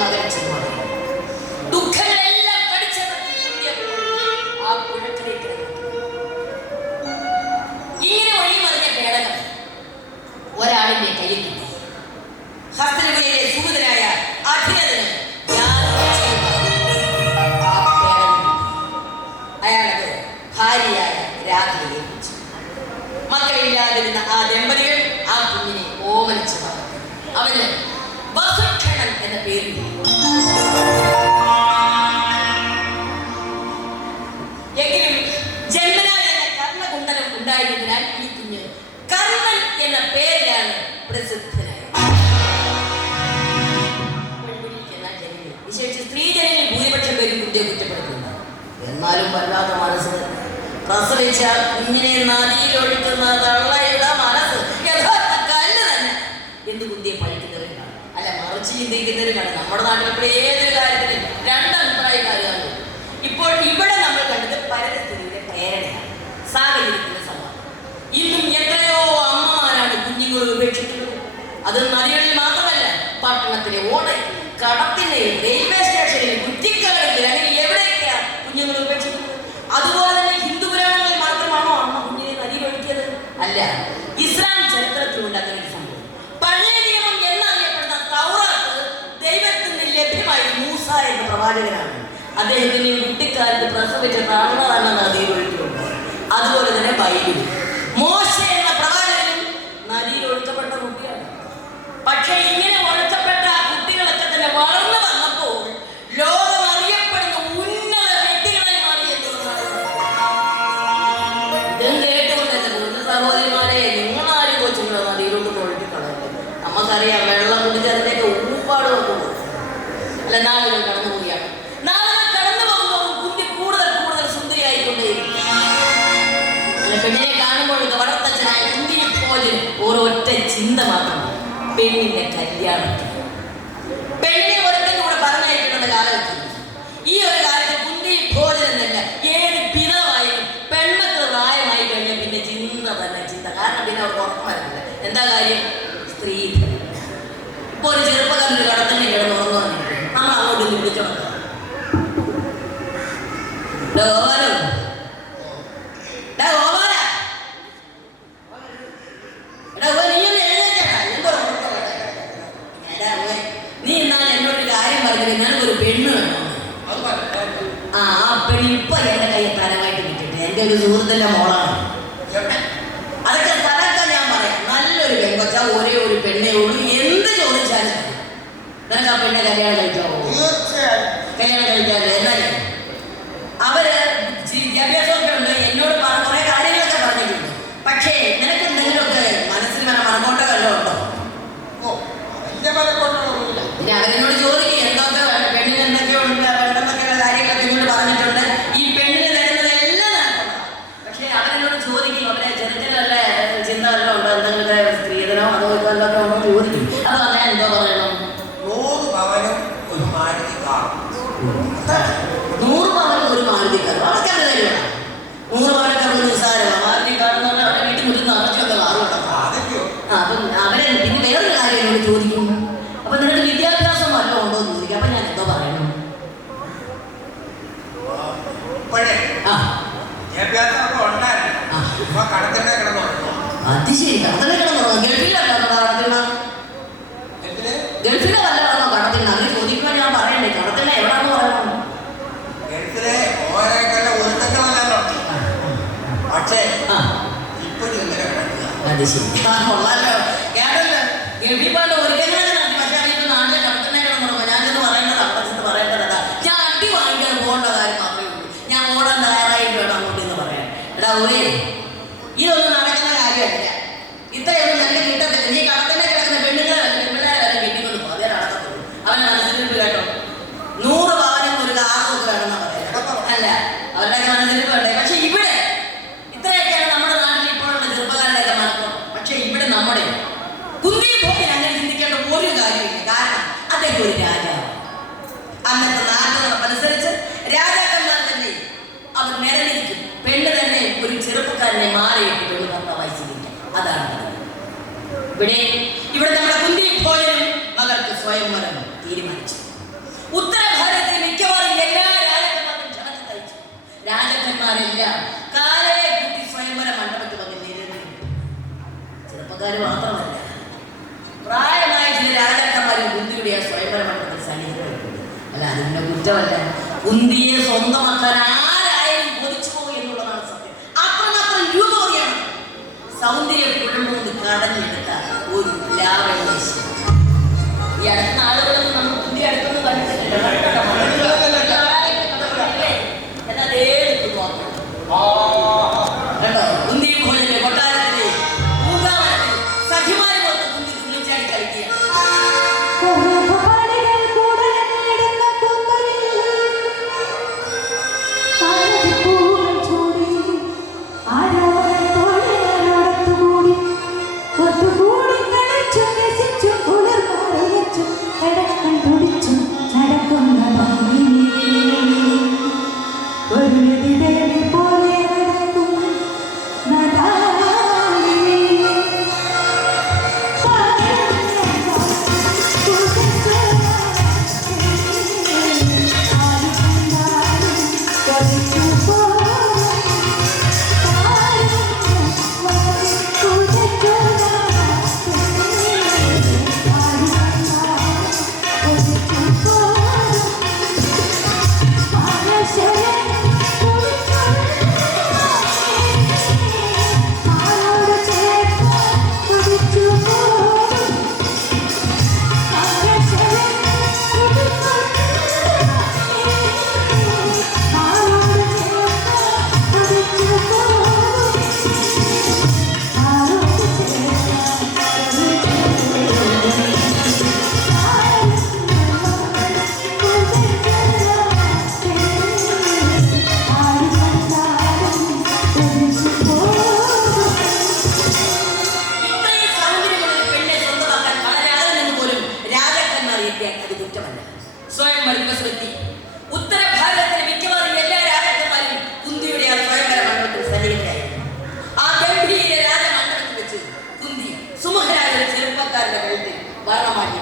മകൻ ചെന്നു. ദുഃഖങ്ങളെല്ലാം ആ കുഴക്കിലേക്ക് ഇങ്ങനെ വഴിമറിഞ്ഞ പേടകം ഒരാളിന്റെ കയ്യിൽ കിട്ടി. ഹസ്തനപുരിയിലെ സുഹൃതനായ അധിരഥന് അയാളത് ഭാര്യയായ രാധയെ ഏൽപ്പിച്ചു. മക്കളില്ലാതിരുന്ന ആ ദമ്പതികൾ ആ കുഞ്ഞിനെ ഓമനിച്ചു വളർത്തി. അവന് വസുക്ഷണൻ എന്ന പേര്. എങ്കിലും ജന്മനാ എന്ന കർണകുണ്ടലം ഉണ്ടായിരുന്നതിനാൽ ഈ കുഞ്ഞ് കർണൻ എന്ന പേരിലാണ് പ്രസിദ്ധനായത്. വിശേഷിച്ച് സ്ത്രീജനങ്ങളിൽ ഭൂരിപക്ഷം പേരും കുട്ടിയെ കുറ്റപ്പെടുത്തുന്നു. എന്നാലും വല്ലാത്ത മനസ്സ്. പ്രസവിച്ച കുഞ്ഞിനെ നദിയിലൊഴുക്കുന്ന തള്ളയുടെ മനസ്സ് യഥാർത്ഥ കല്ല് തന്നെ. എന്ത് കുട്ടിയെ പഴിക്കുന്നവരും കാണും, അല്ല മറിച്ച് ചിന്തിക്കുന്നവരും കാണും. നമ്മുടെ നാട്ടിൽ ഏതൊരു കാര്യത്തിലും രണ്ടഭിപ്രായക്കാരാണ്. ഇപ്പോൾ ഇവിടെ നമ്മൾ കണ്ടത് പരിസ്ഥിതിയുടെ പ്രേരണയാണ്, സാഹചര്യത്തിന്റെ സമാധാനം. ഇന്നും എത്രയോ അമ്മമാരാണ് കുഞ്ഞുങ്ങൾ ഉപേക്ഷിക്കുന്നത്. അത് നദികളിൽ മാത്രമല്ല, പട്ടണത്തിലെ ഓടയിൽ, കടത്തിന്റെ, റെയിൽവേ സ്റ്റേഷനിൽ, കുറ്റിക്കാടുകളിൽ, അങ്ങനെ എവിടെയൊക്കെയാണ് കുഞ്ഞുങ്ങൾ ഉപേക്ഷിക്കുന്നത്. അതുപോലെ തന്നെ ഹിന്ദു പുരാണങ്ങളിൽ മാത്രമാണോ അമ്മ കുഞ്ഞിനെ നദിയിലൊഴുക്കിയത്? അല്ല, ഇസ്ലാം ചരിത്രത്തിലുണ്ട് അങ്ങനെ ഒരു സംഭവം. പഴയ നിയമം എന്നറിയപ്പെടുന്ന തൗറാത്ത് ദൈവത്തിന് ലഭ്യമായി മൂസ എന്ന പ്രവാചകനാണ്. അദ്ദേഹത്തിന് കുട്ടിക്കാലത്ത് പ്രസവിച്ച തള്ളതാണ് നദിയിൽ ഒഴുക്കിയുണ്ട്. അതുപോലെ തന്നെ ബൈബിൾ മോശ എന്ന പ്രവാചകനും നദിയിൽ ഒഴുക്കപ്പെട്ട കുട്ടിയാണ്. പക്ഷേ ഇങ്ങനെ ഒഴുക്കപ്പെട്ട ആ കുട്ടികളൊക്കെ തന്നെ വളർന്നു വന്നപ്പോൾ ലോകം അറിയപ്പെടുന്ന ഉന്നത വ്യക്തികളായി മാറി എന്നുള്ളതാണ്. ഇതും കേട്ടുകൊണ്ട് എന്റെ മുൻ സഹോദരിമാരെ, നിങ്ങളാരും കൊച്ചുങ്ങളെ നദിയിലോട്ട് ഒഴുക്കിക്കളയട്ടെ. നമുക്കറിയാം വെള്ളം കുടിച്ച് അതിൻ്റെയൊക്കെ ഊപ്പാട് നോക്കുമ്പോൾ അല്ല നാളുകൾ കടന്നു പോവുകയാണ്. നാളുകൾ കടന്നു പോകുമ്പോൾ കുട്ടി കൂടുതൽ കൂടുതൽ സുന്ദരിയായിക്കൊണ്ടേയിരിക്കും. അല്ല, പെണ്ണിനെ കാണുമ്പോഴൊക്കെ വളർത്തച്ഛനായ കുഞ്ഞിനെ പോലെ ഒരൊറ്റ ചിന്ത മാത്രമാണ്, പെണ്ണിന്റെ കല്യാണത്തിന്. പെണ്ണിനെ ഒരുത്തന്റെ കൂടെ പറഞ്ഞയക്കേണ്ട കാലഘട്ടം. ഈ ഒരു കാലത്ത് കുന്തി ഭോജനം തന്നെ ഏത് പിതാവായാലും പെൺമക്കൾ പ്രായമായി കഴിഞ്ഞാൽ പിന്നെ ചിന്ത തന്നെ ചിന്ത. കാരണം പിന്നെ അവർക്ക് ഉറക്കം വരുന്നില്ല. എന്താ കാര്യം? സ്ത്രീധനം. ഇപ്പൊ ഒരു ചെറുപ്പക്കാരൻ്റെ കടത്തന്നെ കിടന്ന് ഉറങ്ങുവാൻ നമ്മൾ അങ്ങോട്ട് വിളിച്ചോ നീ എന്നാൽ എന്നോടൊരു കാര്യം പറഞ്ഞത്, ഞാനൊരു പെണ്ണ് വേണം. ആ പെണ്ണ് ഇപ്പൊ എന്റെ കയ്യിൽ തരമായിട്ട് കിട്ടിയിട്ട് എന്റെ ഒരു സുഹൃത്തിന്റെ മോളാണ്. അതൊക്കെ സ്ഥലമൊക്കെ ഞാൻ പറയാം. നല്ലൊരു പെൺകൊച്ച, ഒരേ ഒരു പെണ്ണേ ഉള്ളൂ. എന്ത് ചോദിച്ചാലും നിനക്ക് ആ പെണ്ണെ കല്യാണം കഴിക്കാവോ? കല്യാണം കഴിക്കാതെ എന്നാലും അവര് വിദ്യാഭ്യാസമൊക്കെ ഉണ്ട്, എന്നോട് കുറെ കാര്യങ്ങളൊക്കെ പറഞ്ഞിട്ടുണ്ട്. പക്ഷേ നിനക്ക് എന്തെങ്കിലുമൊക്കെ മനസ്സിൽ മനക്കോട്ട വല്ലതും ഉണ്ടോ? പിന്നെ അവരെന്നോട് ചോദിക്കും എന്തൊക്കെ പെണ്ണിന് എന്തൊക്കെ ഉണ്ട്, വേണ്ടെന്നൊക്കെയുള്ള കാര്യങ്ങളൊക്കെ എന്നോട് പറഞ്ഞിട്ടുണ്ട്. ഈ പെണ്ണിന് തരുന്നതെല്ലാം നടക്കണം. പക്ഷേ അവരെന്നോട് ചോദിക്കും, അവരെ ചെറുക്കിന് വല്ല ചിന്ത വല്ലതും ഉണ്ടോ, എന്തെങ്കിലും സ്ത്രീധനോ അതോ വല്ലതൊക്കെ ഉണ്ടോ ചോദിക്കും. അത് പറഞ്ഞാൽ എന്തോ പറയണം? 100 പവനും ഒരു മാരുതി കാറും. 100 പവനും ഒരു മാരുതി കാറും. അതൊക്കെ അത് തരുക. 100 പവനൊക്കെ ഒരു നിസ്സാരമാണ്. മാരുതി കാറെന്ന് പറഞ്ഞാൽ അവരുടെ വീട്ടിൽ മുറ്റുന്ന അറച്ചൊക്കെ കാറ് കിടക്കും. അപ്പം അവരെ പിന്നെ വേറൊരു കാര്യം എന്നോട് ചോദിക്കും, അപ്പൊ നിനക്ക് വിദ്യാഭ്യാസം വല്ലതും ഉണ്ടോ എന്ന് ചോദിക്കും. അപ്പൊ ഞാൻ എന്തോ പറയണം? അത് ശരി, കടത്തന്നെ കിടന്നുറങ്ങും. ഗൾഫിലല്ലോ കടത്തിണ്ണ? ഗൾഫിലെ വല്ലതാണോ കടത്തിണ്ണ? അങ്ങനെ ചോദിക്കുമ്പോൾ ഞാൻ പറയണ്ടേ കടത്തിണ്ണ എവിടാന്ന് പറയണം? അത് ശരി, കൊള്ളാലോ. കേട്ടല്ലോ, ഗൾഫിപ്പാണ്ട് ഒരുക്കങ്ങളൊക്കെ നടത്തി. പക്ഷെ അതിപ്പോ നാട്ടിലെ കടത്തിണ്ണ കിടന്നുറങ്ങും. ഞാനത് പറയേണ്ടത് അവിടെ ചെന്ന് പറയേണ്ടതാ. ഞാൻ അടി വാങ്ങിക്കാൻ പോകേണ്ട കാര്യം മാത്രമേ ഉള്ളൂ. ഞാൻ ഓടാൻ തയ്യാറായിട്ട് വേണം അങ്ങോട്ട് എന്ന് പറയാൻ. എടാ ഓരേ, ഇതൊന്നും നടക്കുന്ന കാര്യമല്ല. ഇത്രയൊന്നും നല്ല കിട്ടത്തില്ല. നീ കടത്തിണ്ണ കിടക്കുന്ന പെണ്ണുങ്ങളെ പെൺപിള്ളേരെ കെട്ടിക്കൊണ്ട് പോകും. അതേ നടക്കത്തുള്ളൂ. അവൻ മനസ്സിലിട്ട് കേട്ടോ, 100 പവനും ഒരു കാറും ഒക്കെ വേണമെന്നാ പറയാം. അല്ല, അവരുടെ മനസ്സിലിട്ട് വേണ്ടേ. പക്ഷെ ഇവിടെ ഇത്രയൊക്കെയാണ് നമ്മുടെ നാട്ടിൽ ഇപ്പോഴുള്ള ചെറുപ്പക്കാരുടെയൊക്കെ നടക്കും. പക്ഷെ ഇവിടെ നമ്മുടെ കുന്തി ഭോഗൻ അങ്ങനെ ചിന്തിക്കേണ്ട ഒരു കാര്യമില്ല. കാരണം അദ്ദേഹം ഒരു രാജാവ്. അന്നത്തെ നാട്ടുകളനുസരിച്ച് രാജാക്കന്മാർ തന്നെ അവർ നിരന്നിരിക്കും. പെണ്ണ് തന്നെ ഒരു ചെറുപ്പക്കാരനെ മാറിയിട്ട് പെണ്ണ് പറഞ്ഞ വയസ്സിലില്ല. അതാണ് ഇവിടെ നമ്മുടെ കുന്തി ഭോജനും മകൾക്ക് സ്വയംവരം തീരുമാനിച്ചു. ഉത്തര ഭാരതത്തിൽ മിക്കവാറും എല്ലാ രാജാക്കന്മാരും ക്ഷണത്തിൽ തയ്ച്ചു. രാജാക്കന്മാരെല്ലാം കാലയെ കൂട്ടി സ്വയംവര മണ്ഡപത്തിൽ വന്ന് നിരന്നു. ചെറുപ്പക്കാർ മാത്രമല്ല, പ്രായമായ ചില രാജാക്കന്മാരും കുന്തിയുടെ ആ സ്വയംവര മണ്ഡപത്തിൽ സന്നിഹിതരായിട്ടുണ്ട്. അല്ല, അതിന്റെ കുറ്റമല്ല. കുന്തിയെ സ്വന്തമാക്കാൻ ആരായാലും കൊതിച്ചു പോകും എന്നുള്ളതാണ് സത്യം. അത്രമാത്രം രൂപമാണ് സൗന്ദര്യ കുഴമ്പൊന്ന് കടഞ്ഞെടുത്ത ഒരു ലാവണ്യേശി. ഈ അടുത്ത നാളുകളൊന്നും നമ്മൾ കുന്തി അടുത്തൊന്നും കണ്ടിട്ടില്ല. എന്നാൽ ഏത് കണ്ടോ, കുന്തി ഭോജന്റെ കൊട്ടാരത്തിലെ പൂങ്കാവനത്തിൽ സഖിമാരി പുറത്ത് കുന്തി തുള്ളിച്ചാടി കളിക്കുക. ഉത്തര ഭാരതത്തിലെ മിക്കവാറും എല്ലാ രാജാക്കന്മാരും കുന്തിയുടെ ആ സ്വയംവര മണ്ഡപത്തിൽ സന്നിഹിതരായിരുന്നു. ആ ഗംഭീര രാജമണ്ഡപത്തിൽ വെച്ച് കുന്തി സുമുഖരായ ഒരു ചെറുപ്പക്കാരുടെ കഴുത്തിൽ വർണ്ണമാക്കി.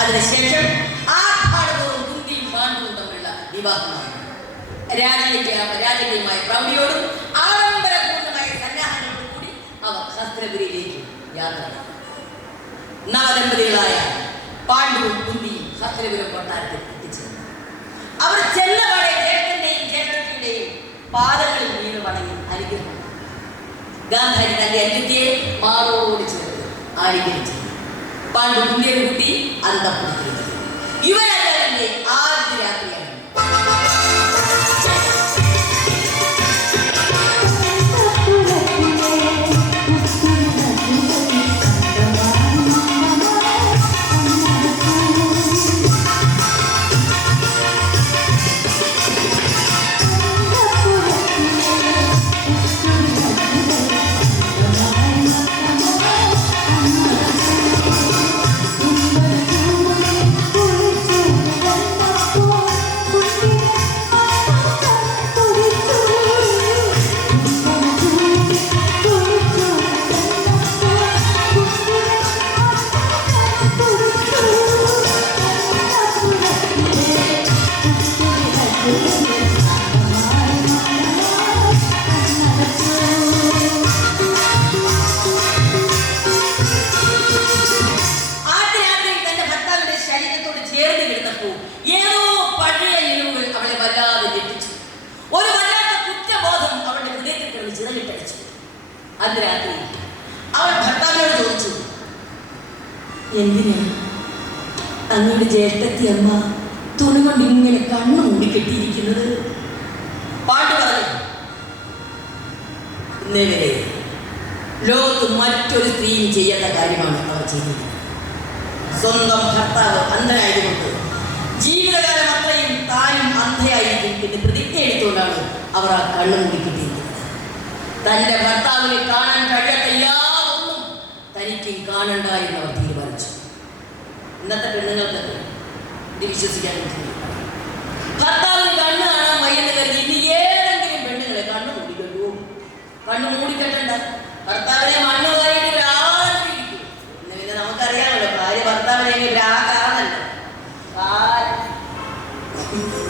അതിനുശേഷം ആർഭാടവും കുന്തിയും പാണ്ഡുവും തമ്മിലുള്ള വിവാഹമാണ്. രാജകീയമായ പ്രൗഢിയോടും ആഡംബരപൂർണ്ണമായ സന്നാഹങ്ങളോടും കൂടി അവർ ഹസ്തിനപുരിയിലേക്ക് യാത്ര. നവദമ്പതികളായ പാണ്ഡുവും കുന്തിയും ഹസ്തിനപുരം കൊട്ടാരത്തിൽ എത്തിച്ചേർന്നു. അവർ ചെന്നപാടെ ജ്യേഷ്ഠന്റെയും ജ്യേഷ്ഠത്തിയുടെയും പാദങ്ങളിൽ വീണ് വണങ്ങി അനുഗ്രഹം. ഗാന്ധാരി തന്റെ അനുജത്തിയെ മാറോട് ചേർത്ത് ആലിംഗനം. പാണ്ഡു കുന്തിയെ കൂട്ടി അന്തഃപുരത്തിലേക്ക്. യുവരാജാവിന്റെ ആദ്യ രാത്രിയാണ്. അന്ന് രാത്രി അവൾ ഭർത്താവിനോട് ചോദിച്ചു, എന്തിനാ അങ്ങയുടെ ജ്യേഷ്ഠത്തി അമ്മ തുണി കൊണ്ട് ഇങ്ങനെ കണ്ണു മൂടിക്കെട്ടിയിരിക്കുന്നത്? പാട്ട് പറഞ്ഞു, ഇന്നേവരെ ലോകത്ത് മറ്റൊരു സ്ത്രീയും ചെയ്യാത്ത കാര്യമാണ് അവർ ചെയ്തത്. സ്വന്തം ഭർത്താവ് അന്ധനായതുകൊണ്ട് ജീവിതകാലം അത്രയും താനും അന്ധയായിരിക്കും എന്ന് പ്രതിജ്ഞ എടുത്തുകൊണ്ടാണ് അവർ ആ കണ്ണു മൂടിക്കിട്ടിയിരിക്കുന്നത്. തൻ്റെ ഭർത്താവിനെ കാണാൻ കഴിയാത്ത യാതൊന്നും തനിക്കും കാണണ്ട എന്ന് അവർ തീരുമാനിച്ചു. ഇന്നത്തെ പെണ്ണുങ്ങൾക്ക് ഇത് വിശ്വസിക്കാൻ പറ്റുന്നില്ല. ഭർത്താവിന് കണ്ണ് കാണാൻ വയ്യെന്ന് കരുതി ഇനി ഏതെങ്കിലും പെണ്ണുങ്ങളെ കണ്ണു മൂടിക്കല്ലോ. കണ്ണു മൂടിക്കെട്ടണ്ട. ഭർത്താവിനെ മണ്ണ് വാരിയിട്ട് ഒരാളിരിക്കും. ഇന്ന് പിന്നെ നമുക്കറിയാമല്ലോ ഭാര്യ ഭർത്താവിനെ ഒരാളാണല്ലോ.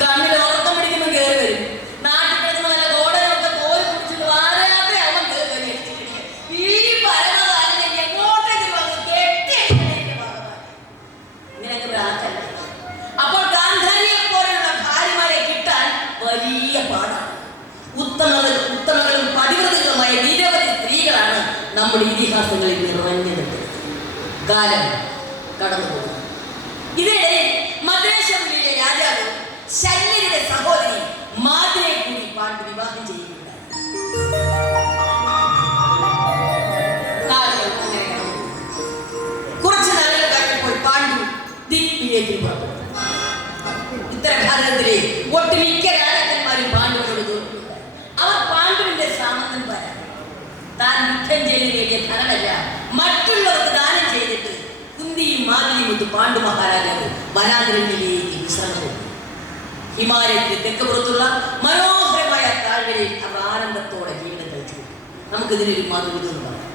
കണ്ണിൽ ഉറക്കം പിടിക്കുമ്പോൾ കയറി വരും. നാട്ടിൽ കിടക്കുന്ന നല്ല ഗോഡനൊക്കെ കോരി കുടിച്ചിട്ട് വാരാതെ അവൻ കയറി വരും. ഈ പരമകാരനെ എങ്ങോട്ടേക്ക് വന്ന് കെട്ടി ഇങ്ങനെയൊക്കെ പ്രാർത്ഥന. അപ്പോൾ ഗാന്ധാരിയെ പോലെയുള്ള ഭാര്യമാരെ കിട്ടാൻ വലിയ പാടാണ്. ഉത്തമകളും പതിവ്രതകളുമായ നിരവധി സ്ത്രീകളാണ് നമ്മുടെ ഇതിഹാസങ്ങളിൽ നിറഞ്ഞു നിൽക്കുന്നത്. കാലം കടന്നുപോകുന്നു. ഇതിനിടയിൽ മദ്രേശ്വരിലെ രാജാവ് ശല്യരുടെ സഹോദരി മാതിരെ കൂടി പാണ്ഡു വിവാഹം ചെയ്യുകയുണ്ടായി. കുറച്ചു നാളുകൾ കഴിഞ്ഞപ്പോൾ പാണ്ഡു ദിഗ്വിജയത്തിൽ പുറപ്പെട്ടു. ഉത്തരഭാരതത്തിലെ ഒട്ടുമിക്ക രാജാക്കന്മാരും പാണ്ഡുവിനോട് തോൽക്കുകയുണ്ടായി. അവർ പാണ്ഡുവിന്റെ സാമന്തന്മാരാണ്. താൻ യുദ്ധം ചെയ്ത് നേടിയ ധനമല്ല മറ്റുള്ളവർക്ക് ദാനം ചെയ്തിട്ട് കുന്തിയും മാതിരിയും കൊണ്ട് പാണ്ഡു മഹാരാജാവ് വനാന്തരങ്ങളിലേക്ക് വിശ്രമം കൊടുത്തു. ഹിമാലയത്തിൽ തെക്കുപുറത്തുള്ള മനോഹരമായ താഴ്വരയിൽ അവർ ആനന്ദത്തോടെ ജീവിതം കഴിച്ചു. നമുക്കിതിനൊരു മധുവിധം എന്ന് പറയാം.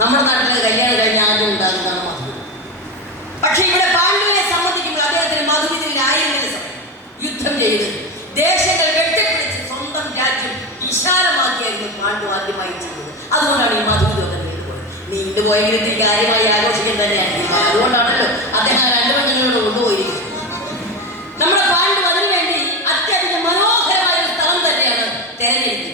നമ്മുടെ നാട്ടിലെ കല്യാണം കഴിഞ്ഞ ആദ്യം ഉണ്ടാകുന്നതാണ് മധുവിധം. പക്ഷെ ഇവിടെ പാണ്ഡുവിനെ സംബന്ധിക്കുമ്പോൾ അദ്ദേഹത്തിന് മധുവിധത്തിനായിരുന്നില്ല സമയം. യുദ്ധം ചെയ്ത് ദേശങ്ങൾ വെട്ടിപ്പിടിച്ച് സ്വന്തം രാജ്യം വിശാലമാക്കിയായിരുന്നു പാണ്ഡു ആദ്യമായി ചെയ്തത്. അതുകൊണ്ടാണ് ഈ മധുവിധമൊക്കെ നീണ്ടുപോയത്. നീണ്ടുപോയെങ്കിൽ കാര്യമായി ആഘോഷിക്കാൻ തന്നെയാണ്. അതുകൊണ്ടാണല്ലോ അദ്ദേഹം രണ്ടു പെണ്ണുങ്ങളോട് കൊണ്ടുപോയിരിക്കുന്നത്. നമ്മുടെ പാണ്ഡു അതിനു വേണ്ടി അത്യധികം മനോഹരമായ ഒരു സ്ഥലം തന്നെയാണ് തെരഞ്ഞെടുത്തത്.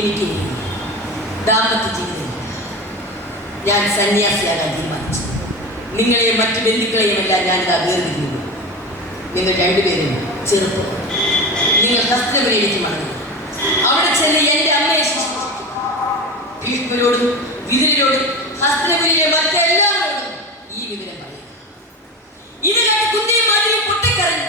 എനിക്ക് ദാമ്പത്യ ജീവിതം ഞാൻ സന്യാസിയാകാൻ തീരുമാനിച്ചു. നിങ്ങളെയും മറ്റു ബന്ധുക്കളെയും എല്ലാം ഞാൻ വേർതിരിക്കുന്നു. നിങ്ങൾ രണ്ടുപേരും ചെറുപ്പം. നിങ്ങൾ ഹസ്തപുരയിലേക്ക് മടങ്ങി അവിടെ ചെന്ന് എൻ്റെ അമ്മയെ ശുശ്രൂഷിക്കും. പാണ്ഡുവിനോടും വിതുരനോടും ഹസ്തനപുരിയിലെ മറ്റെല്ലാവരോടും ഈ വിവരം പറയുക. ഇത് കേട്ട് കുന്തിയും മാതിരിയും പൊട്ടിക്കരഞ്ഞു.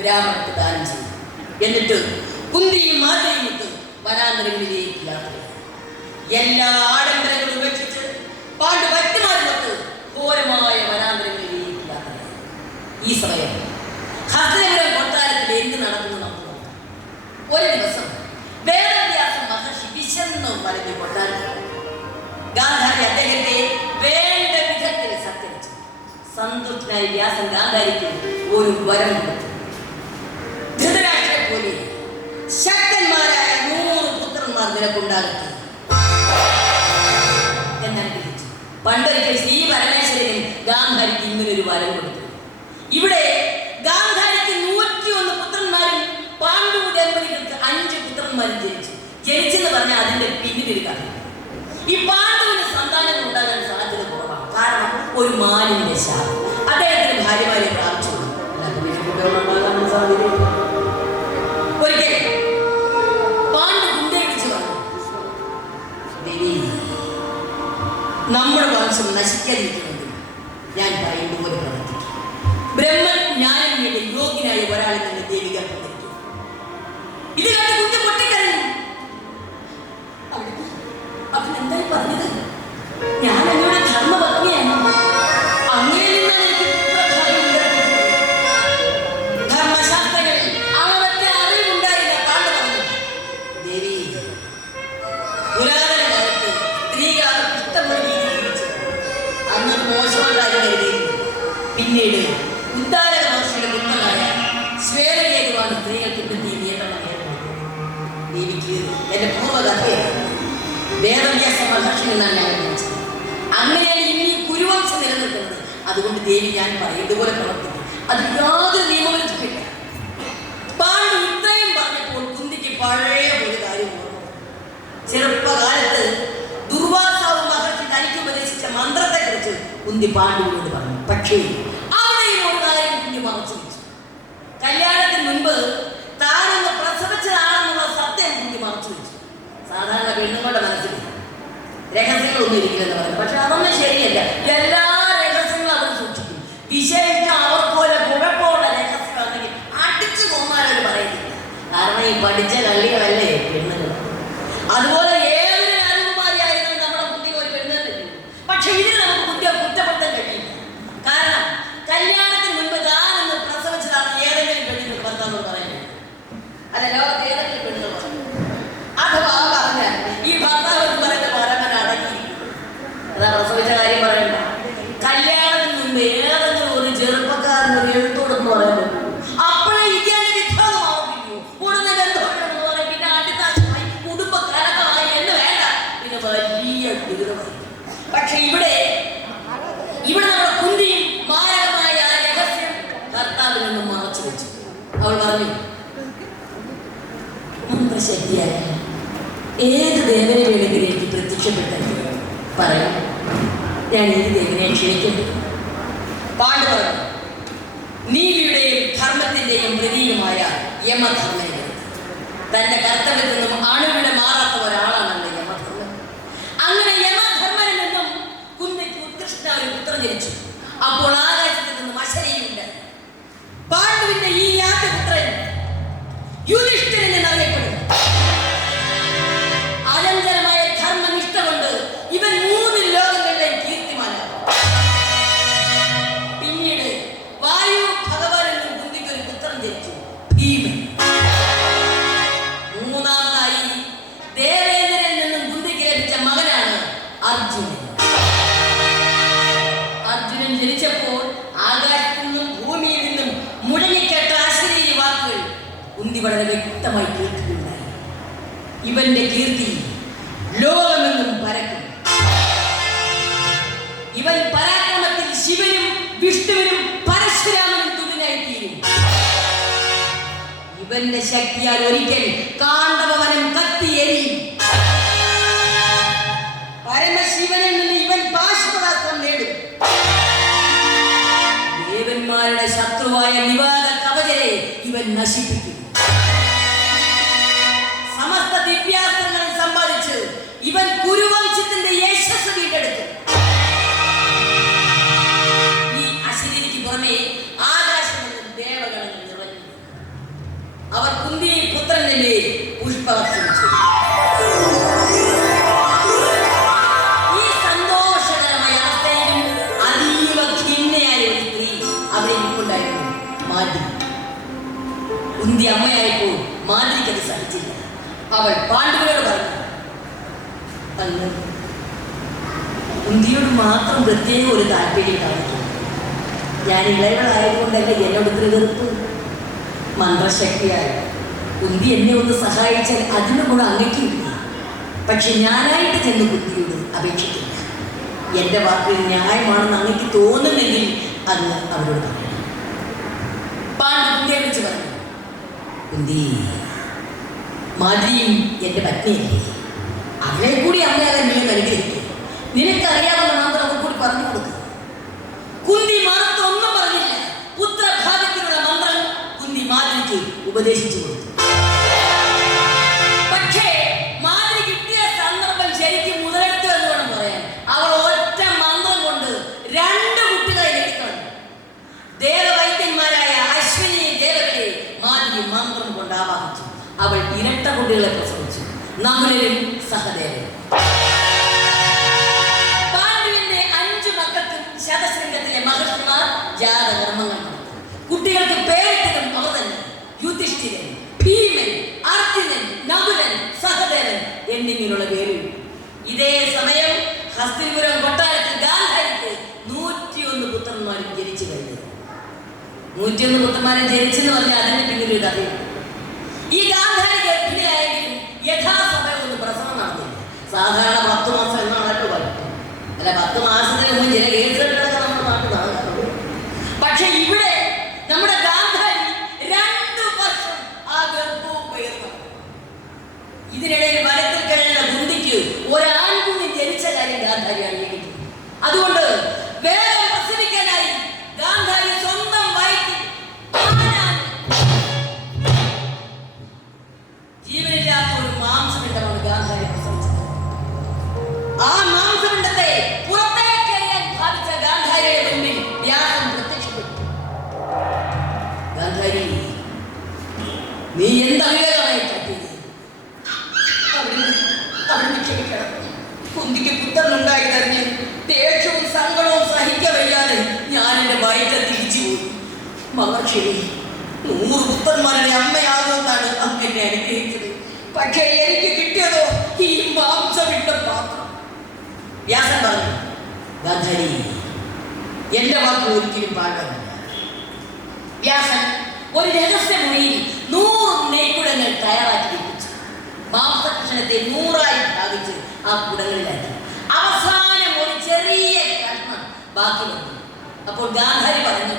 ബ്രാഹ്മണർക്ക് ദാനം ചെയ്തു. എന്നിട്ട് കുന്തിയും മാതയും ഇട്ട് വനാന്തരങ്ങളിലേക്ക് യാത്ര. എല്ലാ ആഡംബരങ്ങളും ഉപേക്ഷിച്ച് പാണ്ഡു പറ്റുമാറുമൊത്ത് ഘോരമായ വനാന്തരങ്ങളിലേക്ക് യാത്ര. ഈ സമയം ഹസ്തനപുരം കൊട്ടാരത്തിൽ എന്ത് നടക്കുന്നു നമുക്ക് നോക്കാം. ഒരു ദിവസം വേദവ്യാസ മഹർഷി വിശന്നു വലഞ്ഞു കൊട്ടാരത്തിൽ. ഗാന്ധാരി അദ്ദേഹത്തെ വേണ്ട വിധത്തിൽ സത്കരിച്ചു. സന്തുഷ്ടനായ വ്യാസൻ ഗാന്ധാരിക്ക് ഒരു വരം കൊടുത്തു. ധൃതരാഷ്ട്രയെ പോലെ ശക്തന്മാരായ 100 പുത്രന്മാർ നിനക്കുണ്ടാകട്ടെ എന്നനുഗ്രഹിച്ചു. പണ്ടൊരിക്കൽ ശ്രീ പരമേശ്വരനും ഗാന്ധാരിക്ക് ഇങ്ങനൊരു വരം കൊടുത്തു. ഇവിടെ ഗാന്ധാരിക്ക് 101 പുത്രന്മാരും പാണ്ഡു ദമ്പതികൾക്ക് 5 പുത്രന്മാരും ജനിച്ചെന്ന് പറഞ്ഞാൽ അതിന്റെ പിന്നിലൊരു കഥ. ഈ പാണ്ഡുവിന് സന്താനങ്ങൾ ഉണ്ടാകാൻ സാധ്യത കുറവാണ്. കാരണം ഒരു മാനിന്റെ ശാപം അദ്ദേഹത്തിന് ഭാര്യമാരെ പ്രാപിച്ചു. ഒരിക്കൽ പാണ്ഡു കുന്തയെ വിളിച്ചു പറഞ്ഞു, ദേവി, നമ്മുടെ വംശം നശിക്കാതിരിക്കുമെങ്കിൽ ഞാൻ പറയുന്നത് പോലെ പ്രവർത്തിക്കും. ബ്രഹ്മജ്ഞാനിയുടെ യോഗ്യനായ ഒരാളിൽ നിന്ന് ദേവി ഗർഭം. ഇത് കണ്ട് കുട്ടി പൊട്ടിക്കരഞ്ഞു. അവൻ എന്തായി പറഞ്ഞത്? ഞാൻ അങ്ങയുടെ ധർമ്മപത്നിയാണ്. അങ്ങനെ പിന്നീട് ഉദ്ദാലക മഹർഷിയുടെ പുത്രനായ ശ്വേതകേതുവാണ് സ്ത്രീകൾക്ക് പറ്റി നിയന്ത്രണം ഏർപ്പെടുന്നത്. ദേവിക്ക് എന്റെ പൂർവ്വകഥയാണ്. വേദവ്യാസ മഹർഷി എന്നാണ് ഞാൻ വിളിച്ചത്. അങ്ങനെയാണ് ഇനി കുരുവംശം നിലനിൽക്കുന്നത്. അതുകൊണ്ട് ദേവി ഞാൻ പറയുന്നതുപോലെ പ്രവർത്തിക്കും. അത് യാതൊരു നിയമവിരുദ്ധമില്ല. പാണ്ഡു ഇത്രയും പറഞ്ഞപ്പോൾ കുന്തിക്ക് പഴയ ഒരു കാര്യം ഓർമ്മ. ചെറുപ്പകാലത്ത് ദുർവാസാവ് മഹർഷി തനിക്ക് ഉപദേശിച്ച മന്ത്രത്തെക്കുറിച്ച് കുന്തി പാണ്ഡുവിനോട് പറഞ്ഞു. പക്ഷേ അവിടെയും ഒരു കാര്യം കുന്തി മറച്ചു വെച്ചു. കല്യാണത്തിന് മുൻപ് താനൊന്ന് പ്രസവിച്ചതാണെന്നുള്ള സത്യം കുന്തി മറച്ചു വെച്ചു. സാധാരണ പെണ്ണുങ്ങളുടെ മനസ്സിൽ രഹസ്യങ്ങളൊന്നും ഇരിക്കില്ലെന്ന് പറയും. പക്ഷെ അതൊന്നും ശരിയല്ല. എല്ലാ രഹസ്യങ്ങളും അവർ സൂക്ഷിക്കും. വിശേഷിച്ച് അവർക്കൊരു കുഴപ്പമുള്ള രഹസ്യമാണെങ്കിൽ അടിച്ചു കൊന്നാലവർ പറയുന്നില്ല. കാരണം ഈ പഠിച്ച കള്ളികളല്ലേ പെണ്ണുങ്ങൾ. അതുപോലെ ഏതൊരു രാജകുമാരിയായിരുന്നു നമ്മുടെ കുട്ടിക്ക് ഒരു പെണ്ണുകൾ. പക്ഷെ ഇതിന് നമുക്ക് കുട്ടിയെ കുറ്റപ്പെടുത്താൻ കഴിയില്ല. കാരണം കല്യാണത്തിന് മുൻപ് താനൊന്ന് പ്രസവിച്ചതാണ് ഏതെങ്കിലും പെണ്ണിന് ഭർത്താവ് പറയുന്നത്. അല്ല, ലോകത്ത് ഏതെങ്കിലും പെണ്ണുകൾ പറഞ്ഞു. അഥവാ പറഞ്ഞാൽ ഈ ഭർത്താവ് എന്ന് പറയുന്ന പരമൻ അടങ്ങിയിരിക്കും. അതാ പ്രസവിച്ച കാര്യം പറയണ്ട. കല്യാണത്തിന് മുൻപ് ഏതെങ്കിലും ഒരു ചെറുപ്പക്കാരൻ ഒരു എഴുത്തോടെന്ന് പറയുന്നത് അപ്പോഴേ ഇതിന്റെ വിഭാഗമാവുകയോ ഉടനെ ബന്ധപ്പെട്ടെന്ന് പറയും. പിന്നെ അടുത്താഴ്ചമായി കുടുംബ കലഹമായി എന്ന് വേണ്ട, പിന്നെ വലിയ ദുരിതമായി. പക്ഷെ ഇവിടെ നമ്മുടെ കുന്തിയും മാരകമായ ആ രഹസ്യം ഭർത്താവിൽ നിന്നും മറച്ചു വെച്ചു. അവൾ പറഞ്ഞു, മന്ത്രശക്തിയായ ഏത് ദേവനെ വേണമെങ്കിലും എനിക്ക് പ്രത്യക്ഷപ്പെട്ടത് പറയാം. ഞാൻ ഏത് ദേവനെ ക്ഷണിക്കേണ്ടത്? പാണ്ഡു പറഞ്ഞു, നീതിയുടെയും ധർമ്മത്തിന്റെയും പ്രതീകമായ യമധർമ്മനെ. തന്റെ കർത്തവ്യത്തിൽ നിന്നും അണുവിടെ മാറാത്ത ഒരാളാണല്ലോ യമധർമ്മൻ. അങ്ങനെ യമധർമ്മനിൽ നിന്നും കുന്തിക്ക് ഉത്കൃഷ്ട ഒരു പുത്രൻ ജനിച്ചു. അപ്പോൾ ആകാശത്തിൽ നിന്നും അശരീരുണ്ട്. പാണ്ഡുവിന്റെ ഈ ആദ്യപുത്രൻ യുധിഷ്ഠിരൻ എന്നറിയപ്പെടും. അനന്തരമായ ധർമ്മനിഷ്ഠ കൊണ്ട് ഇവൻ 3 ലോകങ്ങളിലെയും കീർത്തിമാനാണ്. പിന്നീട് വായു ഭഗവാനിൽ നിന്നും കുന്തിക്ക് ഒരു പുത്രൻ ജനിച്ചു, ഭീമൻ. മൂന്നാമതായി കീർത്തി ലോകമെങ്ങും പരക്കും. ഇവൻ പരാക്രമത്തിൽ ശിവനും വിഷ്ണുവിനും പരശുരാമനും തുല്യനായിത്തീരും. ഇവന്റെ ശക്തിയാൽ ഒരിക്കൽ കാണ്ഡവവനം കത്തിയെരിയും. പരമശിവനിൽ നിന്ന് ഇവൻ പാശുപതാസ്ത്രം നേടും. ദേവന്മാരുടെ ശത്രുവായ നിവാത കവചരെ ഇവൻ നശിപ്പിക്കും. സമസ്ത ദിവ്യാസ്ത്രങ്ങൾ സമ്പാദിച്ച് ഇവൻ കുരുവംശത്തിന്റെ യശസ് വീണ്ടെടുക്കും. ഈ അശരീരിക്ക് പുറമെ ആകാശമെന്നും ദേവഗണങ്ങൾ നിറഞ്ഞു. അവർ കുന്തി പുത്രന്റെ മേൽ പുഷ്പവർഷം ചെയ്തു. ഈ സന്തോഷകരമായ അവസ്ഥയിലും അതീവ ഖിന്നയായ ഒരു സ്ത്രീ അവിടെ ഇരിപ്പുണ്ടായിരുന്നു, മാദ്രി. കുന്തി അമ്മയായപ്പോൾ മാദ്രിക്ക് അത് സഹിച്ചില്ല. അവൾ പാണ്ഡവരോട് പറഞ്ഞു, അന്ന് കുന്തിയോട് മാത്രം പ്രത്യേക ഒരു താല്പര്യം കാണിക്കുന്നു. ഞാൻ ഇളയവളായതുകൊണ്ടല്ല എന്നോട് ഇത്ര വെറുപ്പ്. മന്ത്രശക്തിയായ കുന്തി എന്നെ ഒന്ന് സഹായിച്ചാൽ അതിന് കൂടെ അങ്ങയ്ക്കില്ല. പക്ഷെ ഞാനായിട്ട് ചെന്ന് കുന്തിയോട് അപേക്ഷിക്കില്ല. എൻ്റെ വാക്കുകൾ ന്യായമാണെന്ന് അങ്ങയ്ക്ക് തോന്നുന്നെങ്കിൽ അന്ന് അവരോട് പറയണം. പാണ്ഡു കുന്തിയെ വിളിച്ച് പറഞ്ഞു, കുന്തി, മാദ്രിയും എൻ്റെ പത്നിയല്ലേ, അവളെ കൂടി അമ്മയാകാൻ നീ നൽകിയിരിക്കും. നിനക്കറിയാവുന്ന മന്ത്രം അവർ കൂടി പറഞ്ഞു കൊടുക്കുക. കുന്തി മറത്തൊന്നും പറഞ്ഞില്ല. പുത്രഭാഗ്യത്തിനുള്ള മന്ത്രം കുന്തി മാദ്രിക്ക് ഉപദേശിച്ചു കൊടുത്തു. പക്ഷേ മാദ്രി കിട്ടിയ സന്ദർഭം ശരിക്കും മുതലെടുത്തു എന്ന് വേണം പറയാൻ. അവൾ ഒറ്റ മന്ത്രം കൊണ്ട് 2 കുട്ടികളെ ലഭിക്കണം. ദേവവൈദ്യന്മാരായ അശ്വിനി ദേവകളെ മാദ്രി മന്ത്രം കൊണ്ട് ആവാഹിച്ചു. അവൾ ഇരട്ട കുട്ടികളെ പ്രസവിച്ചു, നകുലനും സഹദേവനും. പാണ്ഡുവിന്റെ 5 മക്കൾക്കും ശതശൃംഗത്തിലെ മഹർഷിമാർ ജാതകർമ്മങ്ങൾ നടത്തി. കുട്ടികൾക്ക് പേരിട്ടതും അവർ തന്നെ: യുധിഷ്ഠിരൻ, ഭീമൻ, അർജുനൻ, നകുലൻ, സഹദേവൻ എന്നിങ്ങനെയുള്ള പേരുകൾ. ഇതേ സമയം ഹസ്തിനപുരം കൊട്ടാരത്തിൽ ഗാന്ധാരിക്ക് 101 പുത്രന്മാരും ജനിച്ചു കഴിഞ്ഞു. 101 പുത്രന്മാരെ ജനിച്ചെന്ന് പറഞ്ഞാൽ അതിന് പിന്നിലൊരു കഥയുണ്ട്. ഈ ഗാന്ധാരി ഗർഭിണിയായെങ്കിലും യഥാസമയം ഒന്ന് പ്രസവം നടന്നില്ല. സാധാരണ 10 മാസം എന്നാണല്ലോ പറയുന്നത്. അല്ല, 10 മാസത്തിന് മുമ്പ് ചില കേസുകളൊക്കെ നമ്മുടെ നാട്ടിൽ നടക്കാറുള്ളൂ. പക്ഷെ ഇവിടെ നമ്മുടെ ഗാന്ധാരി 2 വർഷം ആ ഗർഭവും പകർന്നു. ഇതിനിടയിൽ വനത്തിൽ കഴിഞ്ഞ കുന്തിക്ക് ഒരാൺകുഞ്ഞ് ജനിച്ച കാര്യം ഗാന്ധാരി അറിയിക്കുന്നു. അതുകൊണ്ട് വേഗം പ്രസവിക്കാനായി ഗാന്ധാരി സ്വന്തം വയറ്റിൽ ജീവനില്ലാത്ത ഒരു മാംസപിണ്ഡമാണ് ഗാന്ധാരി പ്രസവിച്ചത്. ആ മാംസപിണ്ഡത്തെ പുറത്തേക്ക് എറിയാൻ ഭാവിച്ച ഗാന്ധാരിയുടെ മുന്നിൽ വ്യാസൻ പ്രത്യക്ഷപ്പെട്ടു. ഗാന്ധാരി, നീ എന്തവിവേകമായി കാട്ടിയത്? അവിടെ ക്ഷമിക്കണം. കുന്തിക്ക് പുത്രനുണ്ടായതറിഞ്ഞ് ദേഷ്യവും സങ്കടവും സഹിക്കവയ്യാതെ ഞാൻ എൻ്റെ വയറ്റിൽ തിരിച്ചുപോയി. മഹർഷി, 100 പുത്രന്മാരുടെ അമ്മയാകുമെന്നാണ് അമ്മ എന്നെ അനുഗ്രഹിച്ചത്. പക്ഷേ എനിക്ക് കിട്ടിയതോ ഈ മാംസപിണ്ഡം മാത്രം. വ്യാസൻ പറഞ്ഞു, ഗാന്ധാരി, എൻ്റെ വാക്ക് ഒരിക്കലും പാടില്ല. വ്യാസൻ ഒരു രഹസ്യ മുറിയിൽ 100 നെയ്ക്കുടങ്ങൾ തയ്യാറാക്കി വെപ്പിച്ചു. മാംസകൃഷ്ണത്തെ 100ആയി ഭാഗിച്ച് ആ കുടങ്ങളിലാക്കി. അവസാനം ഒരു ചെറിയ കഷ്ണം ബാക്കി വന്നു. അപ്പോൾ ഗാന്ധാരി പറഞ്ഞു,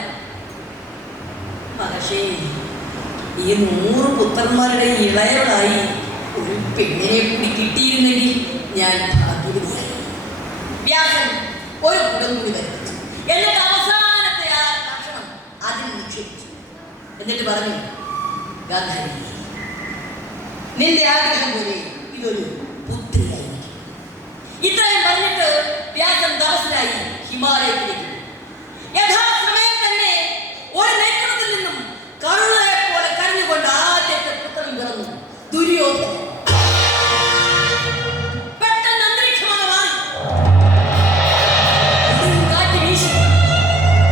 മഹർഷി, ഈ 100 പുത്രന്മാരുടെ ഇളയവളായി ഒരു പെണ്ണിനെ കൂടി കിട്ടിയിരുന്നെങ്കിൽ ഞാൻ ഭാഗ്യവതിയായി. വ്യാസൻ ഒരു കുടം കൂടി വരുത്തിച്ചു. എന്നിട്ട് അവസാനത്തെ ആ കഷണം അതിൽ നിക്ഷേപിച്ചു. എന്നിട്ട് പറഞ്ഞു, ഗാന്ധാരി, നിന്റെ ആഗ്രഹം പോലെ ഇതൊരു പുത്രിയായിരിക്കും. ഇത്രയും പറഞ്ഞിട്ട് വ്യാസൻ തപസ്സിനായി ഹിമാലയത്തിലേക്ക് പോയി. യഥാസമയം തന്നെ ഒരു നെയ്ക്കുടത്തിൽ നിന്നും കരുണയെ പോലെ കരഞ്ഞുകൊണ്ട് ആദ്യത്തെ പുത്രൻ പിറന്നു, ദുര്യോധനൻ. പെട്ടെന്ന് അന്തരീക്ഷമാണ് മാറി. കാറ്റ് വീശി,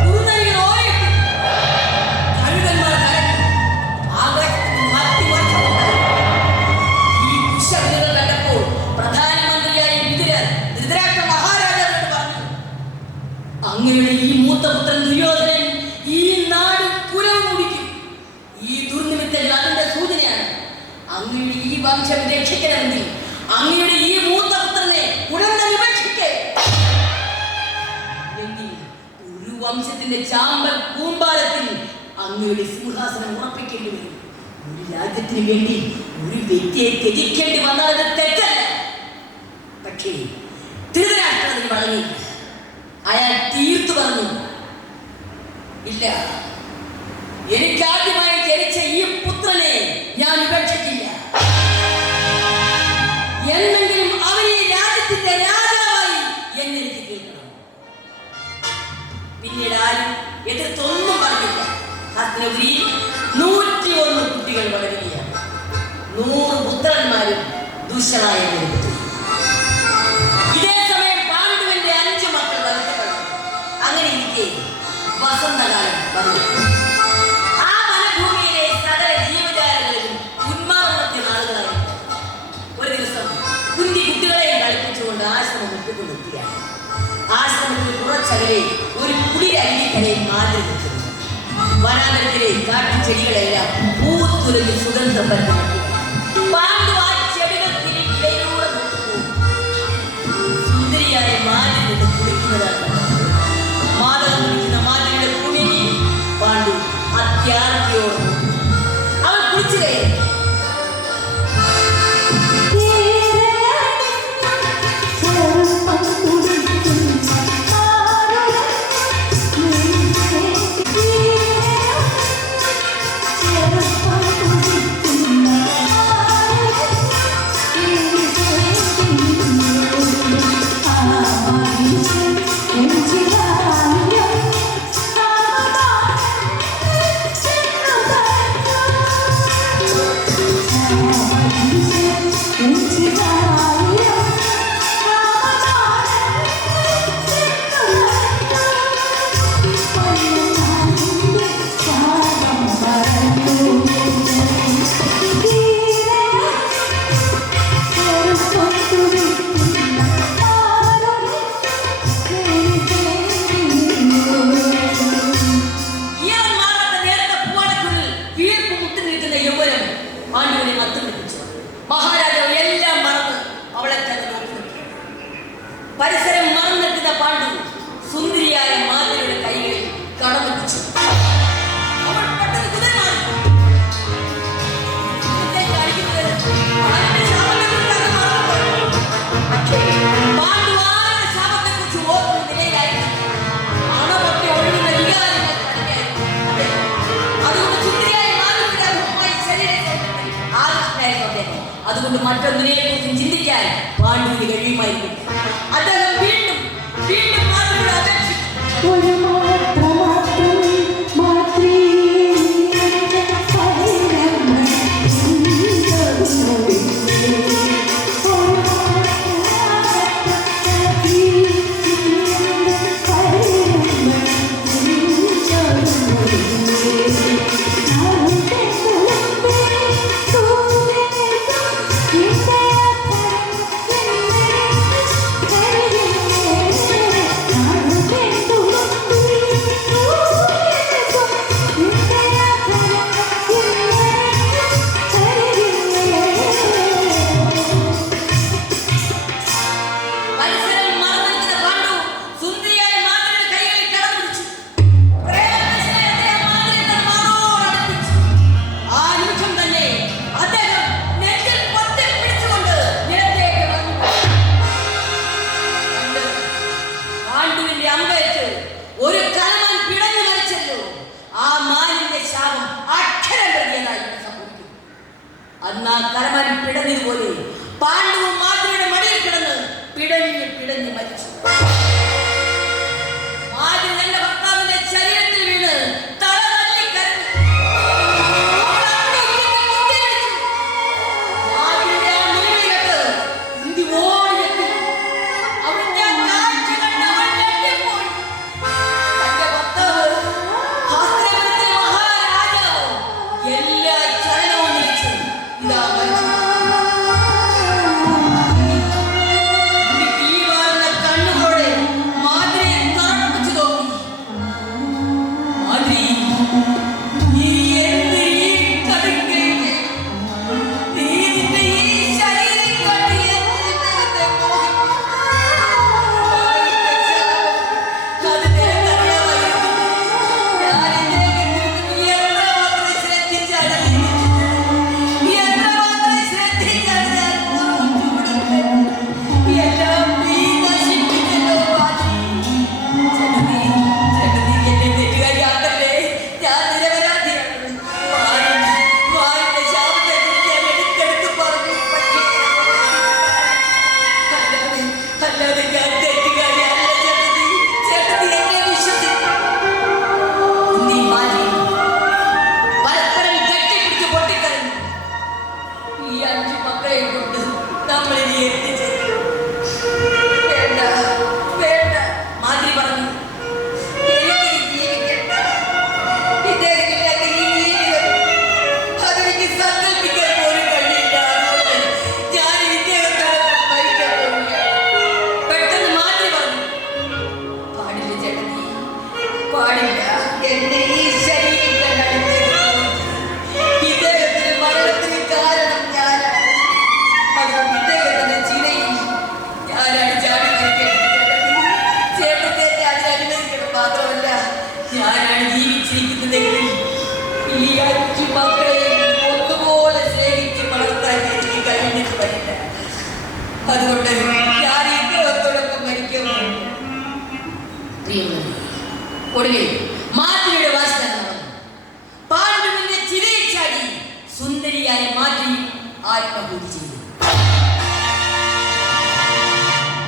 കുറുനരികൾ ഓടിയിട്ടു, കഴുകന്മാർ കരഞ്ഞു, ആകാശത്തിന് മത്തി വർഷമുണ്ടായി. ഈ ദുശ്ശകുനങ്ങൾ കണ്ടപ്പോൾ പ്രധാനമന്ത്രിയായ വിതുരൻ ധൃതരാഷ്ട്ര മഹാരാജാവിനോട് പറഞ്ഞു, അങ്ങയുടെ ഈ മൂത്ത പുത്രൻ ദുര്യോധനൻ ഈ നാട് പുരവ് മുടിക്കും. ഈ ദുർനിമിത്തങ്ങൾ അതിന്റെ സൂചനയാണ്. അങ്ങയുടെ ഈ വംശം രക്ഷിക്കണമെങ്കിൽ വംശത്തിന്റെ ചാമ്പൽ കൂമ്പാളത്തിൽ അങ്ങയുടെ സിംഹാസനം ഉറപ്പിക്കേണ്ടി വരും. ഒരു രാജ്യത്തിന് വേണ്ടി ഒരു വ്യക്തിയെ ത്യജിക്കേണ്ടി വന്നാൽ അത് തെറ്റല്ല. പക്ഷേ ധൃതരാഷ്ട്രത്തിന് വഴങ്ങിയില്ല. അയാൾ തീർത്തു പറഞ്ഞു, ഇല്ല, എനിക്കാദ്യമായി ജനിച്ച ഈ പുത്രനെ ഞാൻ ഉപേക്ഷിക്കില്ല. എന്നെങ്കിലും അവനെ രാജ്യത്തിന്റെ രാജാവായി എന്നെനിക്ക് കേൾക്കണം. പിന്നീട് ആരും എതിർത്തൊന്നും പറഞ്ഞില്ല. ഹസ്തിനപുരിയിൽ 101 കുട്ടികൾ വളരുകയാണ്. 100 പുത്രന്മാരും ദുഷ്ടനായ ലഭിച്ചു. ഇതേ സമയം പാണ്ഡുവിന്റെ 5 മക്കൾ വളർത്തപ്പെട്ടു. അങ്ങനെ ഇരിക്കെ വസന്തകാലം വന്നു. ആ വനഭൂമിയിലെ സകല ജീവജാലങ്ങളിലും ഉന്മാദത്തിന്റെ നാളുകളായി. ഒരു ദിവസം കുന്തി കുട്ടികളെയും കളിപ്പിച്ചുകൊണ്ട് ആശ്രമം വിട്ടു നിർത്തിയാണ്. ആശ്രമത്തിൽ കുറച്ചകലെ ഒരു കുടിയരികക്കരയിൽ മാറ്റി നിൽക്കുന്നു. വനാന്തരത്തിലെ കാട്ടുചെടികളെല്ലാം പൂത്തുലഞ്ഞ് സുഗന്ധം പരന്നു. പാണ്ഡു ആ ചെടികൾക്കിടയിലൂടെ നോക്കുമ്പോൾ സുന്ദരിയായ മാലിൽ നിന്ന് കുളിക്കുന്നതാണ്. മാതളം കുളിക്കുന്ന മാലിയുടെ കുടുങ്ങി പാണ്ഡു അത്യാർത്തിയോട് അവൾ കുളിച്ചു കഴിഞ്ഞു. പരിസരം മറന്നെത്തുന്ന പാണ്ഡു സുന്ദരിയായ മാതയുടെ കൈകളിൽ കടമെത്തിച്ചു. അവൾ പെട്ടെന്ന് കുതിര മാറി. പക്ഷേ പാണ്ഡു ആരുടെ ശാപത്തെക്കുറിച്ച് ഓർക്കുന്ന നിലയിലായിരുന്നു. അണപൊട്ടി ഒഴുകുന്ന വികാരങ്ങൾ അതുകൊണ്ട് സുന്ദരിയായ മാതയുടെ അഭിമുഖമായി ശരീരത്തെ ആകർഷണമായിരുന്നു അദ്ദേഹം. അതുകൊണ്ട് മറ്റൊന്നിനെക്കുറിച്ചും ചിന്തിക്കാൻ പാണ്ഡുവിന് കഴിയുമായിരിക്കും. അദ്ദേഹം വീണ്ടും വീണ്ടും മാതൃയുടെ അപേക്ഷിച്ചു. അന്നാ കലമൻ പിടഞ്ഞതുപോലെ പാണ്ഡവും മാതൃയുടെ മടിയിൽ കിടന്ന് പിടഞ്ഞ് മരിച്ചു. മാതൃ തന്റെ ഭർത്താവിന്റെ ശരീരത്തിൽ വീണ് തല തല്ലി കരഞ്ഞു. മാതൃയുടെ ആ നിലവിളി കേട്ട് കുന്തി ഓടിയെത്തി. അവന്റെ കാഴ്ച കണ്ട് അവൾ ഞെട്ടിപ്പോയി. തന്റെ ഭർത്താവ് ഹസ്തിനപുരത്തിലെ മഹാരാജാവ് എല്ലാ ചലനവും നിരീക്ഷിച്ചു. ഇതാ മരിച്ചു. എത്തിച്ചേരും. വേണ്ട വേണ്ട മാതിരി പറഞ്ഞു. എനിക്കിനി ജീവിക്കണ്ട. ഇദ്ദേഹത്തിൻ്റെ ഈ ജീവിതം അതെനിക്ക് സങ്കല്പിക്കാൻ പോലും കഴിയില്ല. അതുകൊണ്ട് ഞാൻ ഇദ്ദേഹത്തോടൊപ്പം മരിക്കാൻ പോവുകയാണ്. പെട്ടെന്ന് മാതിരി പറഞ്ഞു. പാടില്ല ചേട്ടത്തി, പാടില്ല. എന്റെ ഈ ശരീരത്തിനടുത്ത് ഇദ്ദേഹത്തിന് മരണത്തിന് കാരണം ഞാനാണ്. അതുകൊണ്ട് ഇദ്ദേഹത്തിന്റെ ചിലയിൽ ഞാനാണ് ചാടി മരിക്കേണ്ടത്. ചേട്ടത്തെ ഞാൻ അനുവദിക്കണം. മാത്രമല്ല ഞാനാണ് ജീവിച്ചിരിക്കുന്നതെങ്കിൽ ഈ 5 മക്കളെയും ഒന്നുപോലെ സ്നേഹിച്ച് വളർത്താൻ എനിക്ക് കഴിഞ്ഞിട്ട് വരില്ല. അതുകൊണ്ട് ഞാൻ ഇദ്ദേഹത്തോടൊപ്പം മരിക്കുന്നു. ഒടുവിൽ മാതൃയുടെ വാസ്തവം നടന്നു. പാണ്ഡുവിന്റെ ചിരയിൽ ചാടി സുന്ദരിയായ മാതൃ ആത്മഹത്യ ചെയ്തു.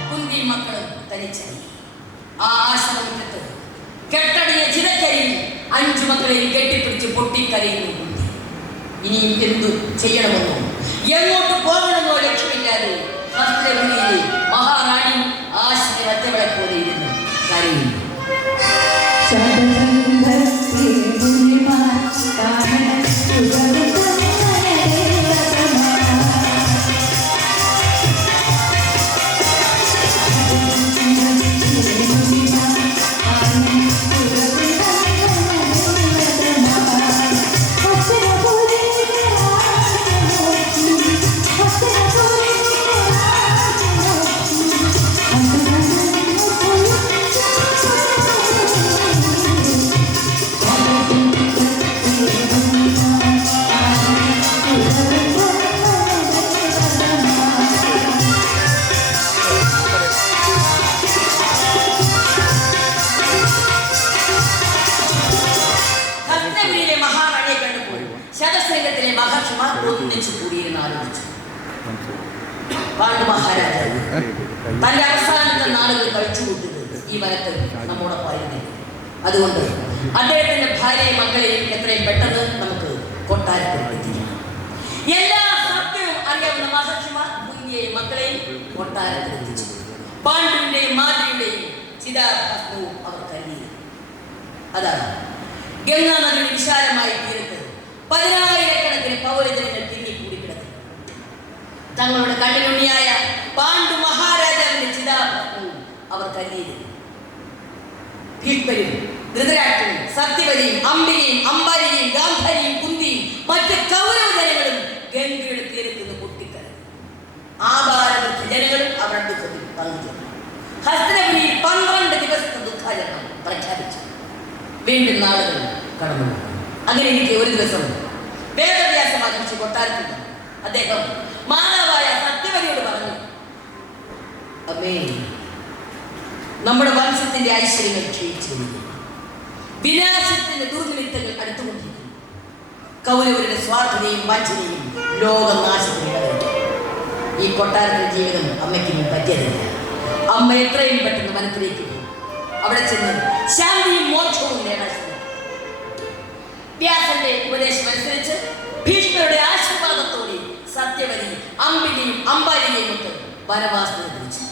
കുന്തി മക്കളും തനിച്ചായി. ആ ആശ്രമമുറ്റത്ത് കെട്ടടിയ ചിതക്കരിയിൽ 5 മക്കളെയും കെട്ടിപ്പിടിച്ച് പൊട്ടിക്കരയുന്നു കുന്തി. ഇനിയും എന്തു ചെയ്യണമെന്നോ എങ്ങോട്ട് പോകണമെന്നോ ലക്ഷ്യമില്ലാതെ ഹസ്തഗിരിയിലെ മഹാറാണി ആശ്രമത്തവളെ പോലെ ഇരുന്നു കരയുന്നു. ഒന്നിച്ചു കൂടിയിരുന്ന് ആലോചിച്ചു. പാണ്ഡു മഹാരാജാവ് തന്റെ അവസാനത്തെ നാളുകൾ കഴിച്ചുകൂട്ടുന്നത് ഈ വനത്തിൽ നമ്മോടൊപ്പായിരുന്നു. അതുകൊണ്ട് അദ്ദേഹത്തിന്റെ ഭാര്യയും മക്കളെയും എത്രയും പെട്ടെന്ന് നമുക്ക് കൊട്ടാരത്തിൽ എത്തിക്കണം. എല്ലാ സത്യവും അറിയാവുന്ന മഹർഷിമാർ കുഞ്ഞിയെയും മക്കളെയും കൊട്ടാരത്തിൽ എത്തിച്ചു. പാണ്ഡുവിന്റെയും മാതൃയുടെയും ചിതാഭസ്മവും അവർ കരുതി. അതാണ് ഗംഗാ നദിയുടെ വിശാലമായി തീരത്ത് 10,000-കണക്കിന് പൗരജനങ്ങൾ തിങ്ങിക്കൂടി കിടന്നു. തങ്ങളുടെ കണ്ണിലുണ്ണിയായ പാണ്ഡു മഹാരാജാവിന്റെ ചിതാഭസ്മവും അവർ കരുതിയിരുന്നു. ഭീഷ്മരും ധൃതരാഷ്ട്രനും സത്യവതിയും അംബികയും അംബാലിയും ഗാന്ധാരിയും കുന്തിയും മറ്റ് കൗരവജനങ്ങളും ഗംഗയുടെ തീരത്ത് നിന്ന് പൊട്ടിക്കരഞ്ഞു. ആഭാരവൃദ്ധ ജനങ്ങളും അവരുടെ ദുഃഖത്തിൽ പങ്കുചേർന്നു. ഹസ്തനപുരിയിൽ 12 ദിവസത്തെ ദുഃഖാചരണം പ്രഖ്യാപിച്ചു. വീണ്ടും നാളുകൾ കടന്നു. അങ്ങനെ എനിക്ക് ഒരു ദിവസം വേദവ്യാസം ആചരിച്ച് കൊട്ടാരത്തിൽ അദ്ദേഹം മാതാവായ സത്യവതിയോട് പറഞ്ഞു, അമ്മേ, നമ്മുടെ വംശത്തിന്റെ ഐശ്വര്യങ്ങൾ ക്ഷയിച്ചു, വിനാശത്തിന്റെ ദുർനിമിത്തങ്ങൾ അടുത്തുകൊണ്ടിരിക്കുന്നു. കൗരവരുടെ സ്വാർത്ഥതയും വഞ്ചനയും ലോകനാശത്തിനിടവരുന്നു. ഈ കൊട്ടാരത്തിലെ ജീവിതം അമ്മയ്ക്ക് പറ്റിയതില്ല. അമ്മ എത്രയും പെട്ടെന്ന് വനത്തിലേക്ക് പോകും. അവിടെ ചെന്ന് ശാന്തിയും മോക്ഷവും നേടാൻ ശ്രമിക്കും. വ്യാസന്റെ ഉപദേശം അനുസരിച്ച് ഭീഷ്മരുടെ ആശീർവാദത്തോടെ സത്യവതി അംബികയും അംബാലിയെയും ഒക്കെ വനവാസത്തിന് പിടിച്ചു.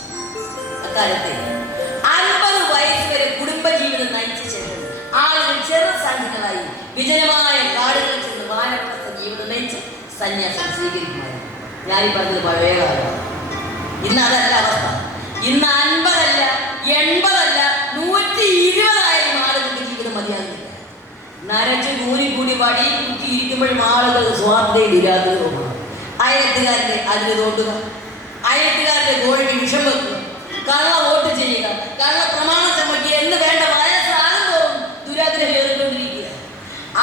അക്കാലത്തെ 50 വയസ്സ് വരെ കുടുംബജീവിതം നയിച്ച ശേഷം ആളുകൾ ചെറുസംഘങ്ങളായി വിജനമായ കാടുകളിൽ ചെന്ന് വാനപ്രസ്ഥ ജീവിതം നയിച്ച് സന്യാസം സ്വീകരിക്കുമായിരുന്നു. ഞാനീ പറഞ്ഞത് പഴയ കാലമാണ്. ഇന്ന് അതല്ല അവസ്ഥ. ഇന്ന് 50 അല്ല, 80 അല്ല, 120 ആളുകളുടെ ജീവിതം മതിയാകുന്നില്ല. നരച്ച് കൂടി വടി കുത്തിയിരിക്കുമ്പോഴും ആളുകൾ സ്വാർത്ഥതയിൽ ഇല്ലാതെ തോന്നണം. അയൽത്തുകാരൻ്റെ അതിന് തോണ്ടുക, അയൽത്തുകാരുടെ ഗോഴിക്ക് വിഷം വെക്കുക, കള്ള വോട്ട് ചെയ്യുക, കള്ള പ്രമാണം ചമയ്ക്കുക എന്ന് വേണ്ട വയസ്സാകും തോറും ദുരാഗ്രഹം ഏറിക്കൊണ്ടിരിക്കുക.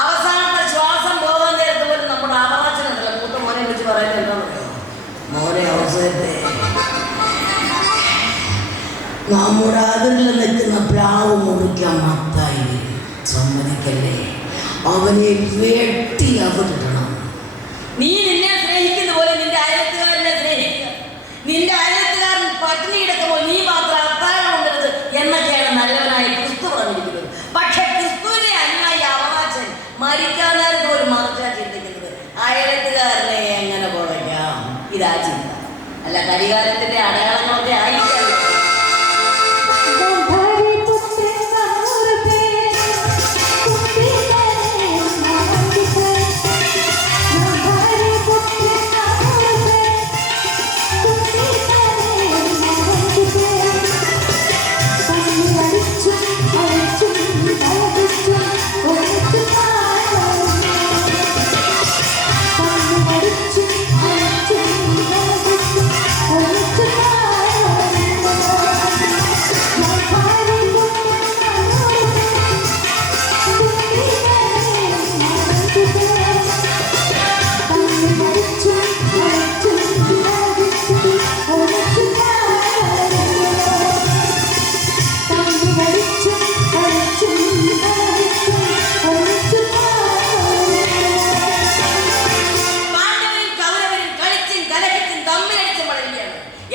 അവസാനത്തെ ശ്വാസം പോകാൻ നേരത്തെ പോലും നമ്മുടെ അവകാശമുണ്ടല്ലോ. മൂത്ത മോനെ വിളിച്ച് പറയുന്നത് എന്താണെന്ന് അറിയാമോ? മോനെ അവസരത്തെ നമ്മുടെ അതിൽ നിൽക്കുന്ന പ്ലാവ് മുറിക്കാൻ മത്തായി സമ്മതിക്കല്ലേ, അവനെ വെട്ടി അകത്തിടണം. നീ നിന്നെ സ്നേഹിക്കുന്ന പോലെ നിന്റെ അയൽത്തുകാരനെ സ്നേഹിക്കുക. നിന്റെ അയൽത്തുകാരൻ പട്ടിണി കിടക്കുമ്പോൾ നീ മാത്രം അത്താഴം കൊണ്ടത് എന്നൊക്കെയാണ് നല്ലവനായ ക്രിസ്തു പറഞ്ഞിരിക്കുന്നത്. പക്ഷെ ക്രിസ്തുവിനെ അനുയായി അവകാശൻ മരിക്കാൻ നേരത്തെ ഒരു മറിച്ചാ ചിന്തിക്കുന്നത് അയൽത്തുകാരനെ എങ്ങനെ കുറയ്ക്കാം. ഇതാ ചിന്ത. അല്ല കരിക വികാരത്തിന്റെ അടയാളങ്ങളൊക്കെ ആയിരിക്കാം.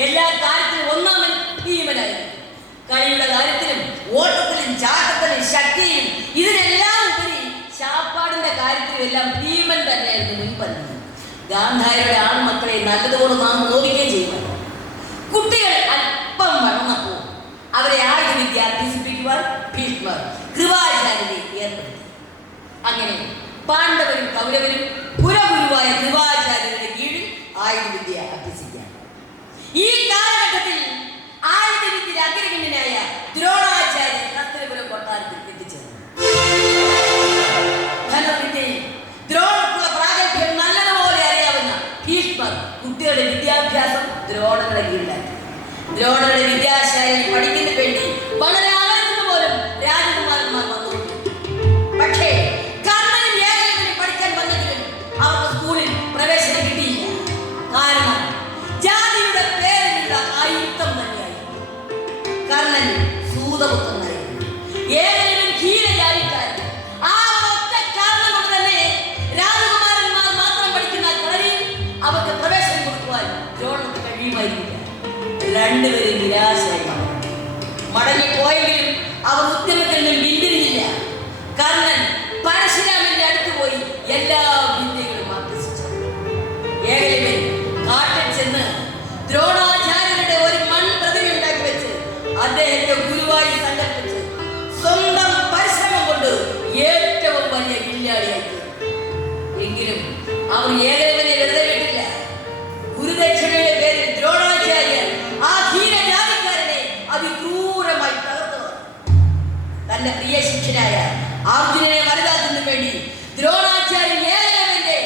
എല്ലാ കാര്യത്തിലും ഒന്നാമൻ ഭീമനായിരുന്നു. കളിയുടെ കാര്യത്തിലും ഓട്ടത്തിലും ചാട്ടത്തിലും ശക്തിയും ഇതിനെല്ലാം ഉപരി ശാപ്പാടിന്റെ കാര്യത്തിലും എല്ലാം ഭീമൻ തന്നെയായിരുന്നു മുൻപന്തി. ഗാന്ധാരിയുടെ ആൺമക്കളെ നല്ലതുപോലെ നാം നോക്കുകയും ചെയ്യുന്നു. കുട്ടികൾ അല്പം വളർന്നപ്പോൾ അവരെ ആയുധവിദ്യ അഭ്യസിപ്പിക്കുവാൻ ഭീഷ്മർ കൃപാചാര്യരെ ഏർപ്പെടുത്തി. അങ്ങനെ പാണ്ഡവരും കൗരവരും പുരഗുരുവായ കൃപാചാര്യരുടെ കീഴിൽ ആയുധവിദ്യ അഭ്യസിക്കാൻ. ഈ കാലഘട്ടത്തിൽ ആയുധവിദ്യയിൽ അഗ്രഗണ്യനായ ദ്രോണാചാര്യൻ ഹസ്തിനപുരം കൊട്ടാരത്തിൽ എത്തിച്ചേർന്നു. ധനുർവിദ്യയിൽ ദ്രോണർക്കുള്ള പ്രാഗൽഭ്യം നല്ലതുപോലെ അറിയാവുന്ന ഭീഷ്മർ കുട്ടികളുടെ വിദ്യാഭ്യാസം ദ്രോണരുടെ കീഴിലാക്കി. ദ്രോണരുടെ വിദ്യാശാലയിൽ പഠിക്കുന്നതിന് വേണ്ടി വളരെ അകലത്തുനിന്ന് പോലും രാജകുമാരന്മാർ വന്നുകൊണ്ടു. പക്ഷേ കർണനും ഏകലവ്യനും പഠിക്കാൻ വന്നെങ്കിലും അവർക്ക് സ്കൂളിൽ പ്രവേശനം കിട്ടിയില്ല. കാരണം ജാതിയുടെ പേരിലുള്ള ആയുധം തന്നെയായി. കർണൻ സൂതപുത്രനായിരുന്നു, ഏകലവ്യൻ ക്ഷീരജാതിക്കാരൻ. ആ ഒറ്റ കാരണം കൊണ്ട് തന്നെ രാജകുമാരന്മാർ മാത്രം പഠിക്കുന്ന കളരിയിൽ അവർക്ക് പ്രവേശനം കൊടുക്കുവാൻ ദ്രോണർക്ക് കഴിയുമായിരുന്നില്ല. രണ്ടുപേരും നിരാശയായി മടങ്ങിപ്പോയെങ്കിലും അവർ ഉദ്യമത്തിൽ നിന്നും പിന്തിരിഞ്ഞില്ല. കർണൻ പരശുരാമന്റെ അടുത്ത് പോയി എല്ലാ വിദ്യകളും അഭ്യസിച്ചു. ഏകലവ്യൻ കാട്ടിൽ ചെന്ന് ദ്രോണാചാര്യരുടെ ഒരു മൺപ്രതിമ ഉണ്ടാക്കി വെച്ച് അദ്ദേഹത്തെ ഗുരുവായി സങ്കല്പിച്ച് സ്വന്തം പരിശ്രമം കൊണ്ട് ഏറ്റവും വലിയ വില്ലാളിയായി. എങ്കിലും അവർ ഏകലവ്യനെ വെറുതെ വിട്ടില്ല. ഗുരുദക്ഷിണയുടെ പേരിൽ ദ്രോണാചാര്യൻ ആ ധീരജാതിക്കാരനെ അതിക്രൂരമായി തകർത്തു. തന്റെ പ്രിയ ശിഷ്യനായ അർജുനനെ വലുതാക്കുന്നതിന് വേണ്ടി ദ്രോണാചാര്യൻ ഏകലവ്യന്റെ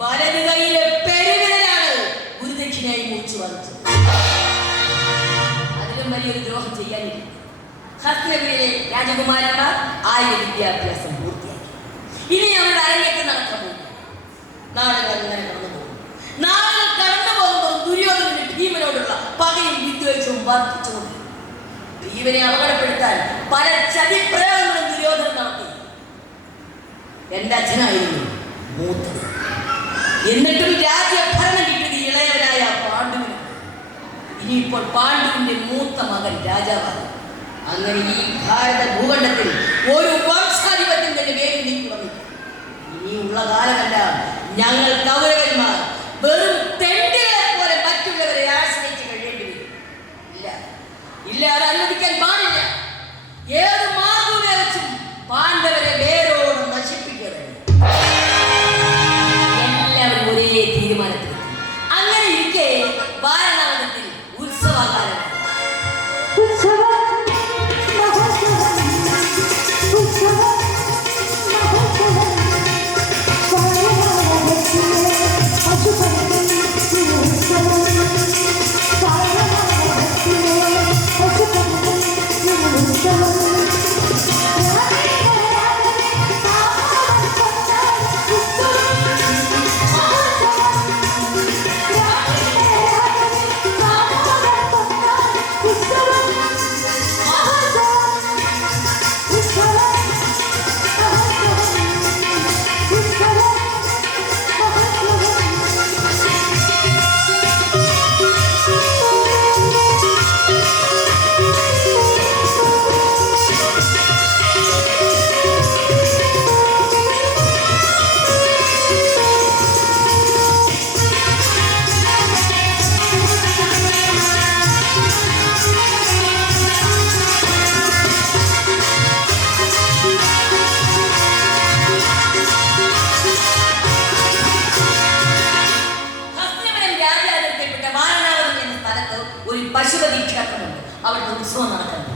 വലതു കൈയിലെ പെരുവിരലാണ് ഗുരുദക്ഷിണയായി മുറിച്ചു വാങ്ങിച്ചത്. അതിലും വലിയൊരു ദ്രോഹം ചെയ്യാനില്ല. ഹസ്തിനപുരിയിലെ രാജകുമാരന്മാർ ആയുധ വിദ്യാഭ്യാസം പൂർത്തിയാക്കി. ഇനി അവരുടെ അരങ്ങേറ്റം നടക്കാൻ പോകും. നാളുകൾ ഇങ്ങനെ കടന്നു പോകും. നാളുകൾ കടന്നു പോകുമ്പോൾ ദുര്യോധനന് ഭീമനോടുള്ള പകയും വിദ്വേഷവും വർദ്ധിച്ചുകൊണ്ട് ഭീമനെ അപകടപ്പെടുത്താൻ പല ചതിപ്രയോഗങ്ങളും ദുര്യോധനൻ നടത്തി. എന്റെ അച്ഛനായിരുന്നു മൂത്തത്. എന്നിട്ടും രാജ്യഭരണം കിട്ടിയത് ഇളയവനായ പാണ്ഡുവിന്. ഇനിയിപ്പോൾ പാണ്ഡുവിന്റെ മൂത്ത മകൻ രാജാവാണ്. അങ്ങനെ ഈ ഭാരത ഭൂഖണ്ഡത്തിൽ ഒരു വംശാധിപത്യത്തിന്റെ പേര് നീക്കി വന്നു. ഇനിയുള്ള കാലമെല്ലാം ഞങ്ങൾ കൗരവന്മാർ വെറും തെണ്ടുകളെ പോലെ മറ്റുള്ളവരെ ആശ്രയിച്ച് കഴിയേണ്ടി വരും. ഇല്ല, അത് അനുവദിക്കാൻ പാടില്ല. ഏത് മാർഗം ഉപയോഗിച്ചും പാണ്ഡവരെ വേരോട് നശിപ്പിക്കുക. എല്ലാവരും ഒരേ തീരുമാനത്തിലെത്തി. അങ്ങനെ ഇരിക്കെ വാരണാവതത്തിൽ ഉത്സവകാലം. പശുപതി ക്ഷേത്രമുണ്ട്. അവിടുത്തെ ഉത്സവം നടക്കുന്നത്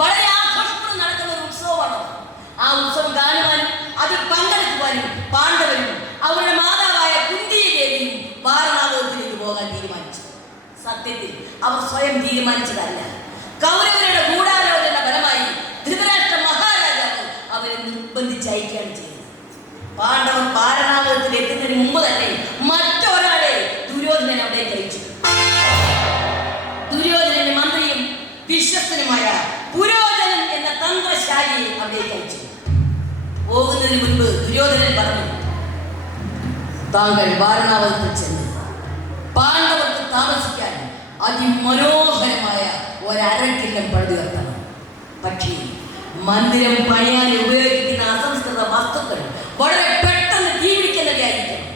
വളരെ ആഘോഷത്തോടെ നടക്കുന്ന ഒരു ഉത്സവമാണ്. ആ ഉത്സവം കാണുവാനും അതിൽ പങ്കെടുക്കുവാനും പാണ്ഡവരും അവരുടെ മാതാവായ കുന്തിദേവിയും വാരണാവതത്തിലേക്ക് പോകാൻ തീരുമാനിച്ചു. സത്യത്തിൽ അവർ സ്വയം തീരുമാനിച്ചതല്ല. കൗരവരുടെ ഗൂഢാലോചന ഫലമായി ധൃതരാഷ്ട്ര മഹാരാജാവ് അവരെ നിർബന്ധിച്ചയക്കുകയാണ് ചെയ്തത്. പാണ്ഡവർ വാരണാവതത്തിൽ എത്തുന്നതിന് മുമ്പ് തന്നെ മറ്റൊരാളെ ദുര്യോധനൻ അവിടേക്ക് അയച്ചു. ദുര്യോധനന്റെ മന്ത്രിയും വിശ്വസ്തനുമായ പുരോചനൻ എന്ന തന്ത്രശാലിയെ അവിടേക്ക് അയച്ചു. പോകുന്നതിന് മുൻപ് ദുര്യോധനൻ പറഞ്ഞു, താങ്കൾ വാരണാവതത്തിൽ ചെന്ന് പാണ്ഡവർക്ക് താമസിക്കാൻ അതിമനോഹരമായ ഒരരക്കില്ലം പണിതുയർത്തണം. പക്ഷേ മന്ദിരം പണിയാൻ ഉപയോഗിക്കുന്ന അസംസ്കൃത വസ്തുക്കൾ വളരെ പെട്ടെന്ന് തീപിടിക്കുന്നവയായിരിക്കണം.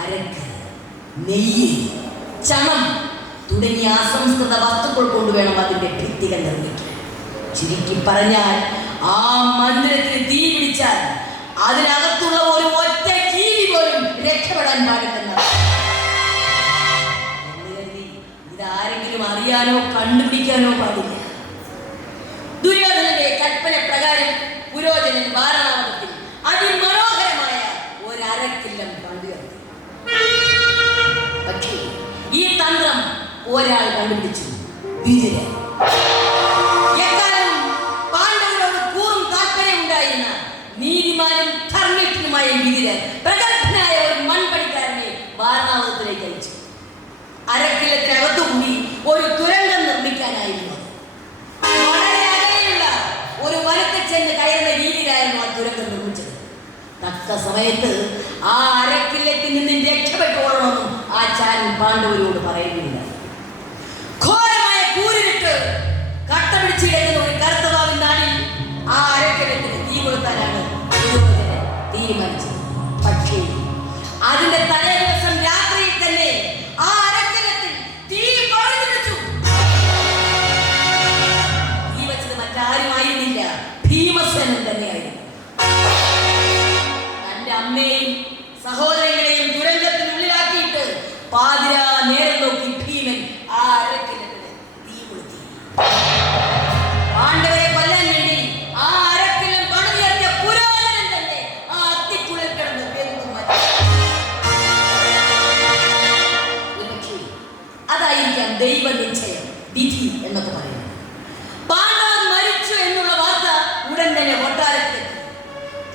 അരക്ക്, നെയ്യ്, ചണം തുടങ്ങിയ അസംസ്കൃത വസ്തുക്കൾ കൊണ്ടുവേണം അതിൻ്റെ ഭിത്തികൾ നിർമ്മിക്കാൻ. ചുരുക്കി പറഞ്ഞാൽ ആ മന്ദിരത്തിന് തീ പിടിച്ചാൽ അതിനകത്തുള്ള ഒരു ഒറ്റ ജീവി പോലും രക്ഷപ്പെടാൻ പാടില്ലെന്നാണ്. ഇതാരെങ്കിലും അറിയാനോ കണ്ടുപിടിക്കാനോ പാടില്ല. ദുര്യോധനന്റെ കൽപ്പന പ്രകാരം പുരോചനൻ വാരണാവതത്തിൽ അതിമനോഹരമായ ഒരരക്കില്ലം പണിതുയർത്തി. പക്ഷേ ഈ തന്ത്രം ഒരാൾ കണ്ടുപിടിച്ചു, വിതുരൻ. എക്കാലം പാണ്ഡവരോട് പൂർവ്വം താല്പര്യം ഉണ്ടായിരുന്ന നീതിമാനും ധർമ്മിഷ്ഠനുമായ വിതുരൻ പ്രഗത്ഭനായ ഒരു മൺപണിക്കാരനെ വാരണാവതത്തിലേക്ക് അയച്ചു. അരക്കില്ലത്തിനകത്തുകൂടി ഒരു തുരങ്കം നിർമ്മിക്കാനായിരുന്നു. വളരെ അകലെയുള്ള ഒരു വനത്തിൽ ചെന്ന് കയറുന്ന രീതിയിലായിരുന്നു ആ തുരങ്കം നിർമ്മിച്ചത്. തക്ക സമയത്ത് ആ അരക്കില്ലത്തിൽ നിന്നും രക്ഷപ്പെട്ടുകൊള്ളണമെന്നും ആ ചാരൻ പാണ്ഡവരോട് പറയുന്നില്ല. ഘോരമായ കൂരിട്ട് കട്ട പിടിച്ച് കിടക്കുന്ന ഒരു കറുത്തവാവിൻ നാടിൽ ആ അരക്കില്ലത്തിന് തീ കൊടുത്താനാണ് തീരുമാനിച്ചത്. പക്ഷേ അതിന്റെ തലേ ദിവസം രാത്രിയിൽ തന്നെ ആ അരക്കില്ലത്തിൽ തീ പടർന്നു. തീ വെച്ചത് മറ്റാരുമായിരുന്നില്ല, ഭീമസേനൻ തന്നെയായിരുന്നു. തന്റെ അമ്മയെയും സഹോദരങ്ങളെയും ദുരന്തത്തിനുള്ളിലാക്കിയിട്ട് പാതിരാ നേരം നോക്കി ഭീമൻ ആ അരക്കില്ലത്തിന് തീ കൊളുത്തി. പാണ്ഡവരെ കൊല്ലാൻ വേണ്ടി ആ അരക്കില്ലം പണിതുയർത്തിയ പുരോചനൻ തന്നെ ആ അത്തിക്കുള്ളിൽ കിടന്ന് വെന്തു മരിച്ചു. അതായിരിക്കാം ദൈവ നിശ്ചയം, വിധി എന്നൊക്കെ പറയുന്നത്. പാണ്ഡവർ മരിച്ചു എന്നുള്ള വാർത്ത ഉടൻ തന്നെ കൊട്ടാരത്തിലെത്തി.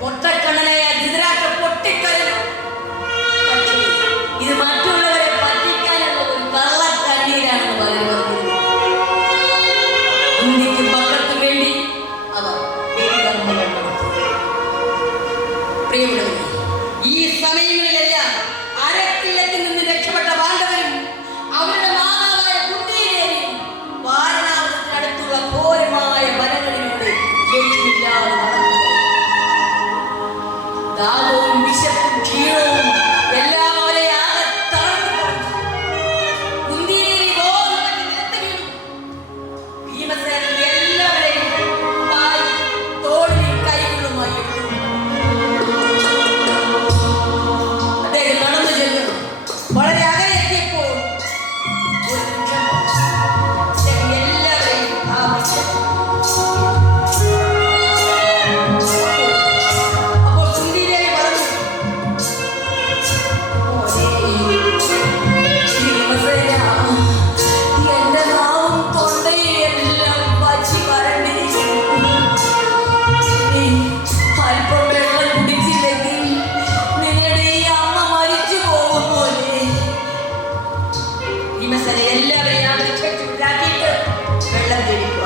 പൊട്ടക്കണ്ണനായ ധൃതരാഷ്ട്രൻ പൊട്ടിക്കരഞ്ഞു. പക്ഷേ ഇത് മറ്റുള്ളവരെ പറ്റിക്കാനുള്ള ഒരു കള്ളക്കണ്ണീരാണെന്ന് പറയുന്നത്. കുന്തിക്ക് മക്കൾക്ക് വേണ്ടി അവർ ബലികർമ്മങ്ങൾ നടത്തി. പ്രിയമുള്ളവരെ, ഈ സമയങ്ങളിലെല്ലാം അരക്കില്ലത്തിൽ നിന്ന് രക്ഷപ്പെട്ട പാണ്ഡവരും അവരുടെ മാതാവായ കുന്തിദേവിയും വാരണാവതത്തിനടുത്തുള്ള ഘോരമായ വനങ്ങളിലൂടെ ലക്ഷ്യമില്ലാതെ നടന്നു. ദാഹവും വിശപ്പും ക്ഷീണവും എല്ലാം അവരെ ആകെ തളർന്നു. കുന്തിദേവി നിലത്ത് വീണു. ഭീമസേനൻ എല്ലാവരെയും പായി തോളിൽ കൈകളുമായി എടുത്തു. അദ്ദേഹം നടന്നു ചെന്നു. വളരെ അകലെ എത്തിയപ്പോൾ ഒരു വൃക്ഷം അദ്ദേഹം എല്ലാവരെയും ആവശ്യം. അപ്പോൾ കുന്തിദേവി പറഞ്ഞു, ഭീമസേന, എന്റെ നാവും തൊണ്ടയും എല്ലാം വച്ചി വരണ്ടിരിക്കുന്നു. അല്പം വെള്ളം കുടിച്ചില്ലെങ്കിൽ നിങ്ങളുടെ ഈ അമ്മ മരിച്ചു പോകും പോലെ. ഭീമസേന എല്ലാവരെയും ആക്കിയിട്ട് വെള്ളം തേടിക്കുക.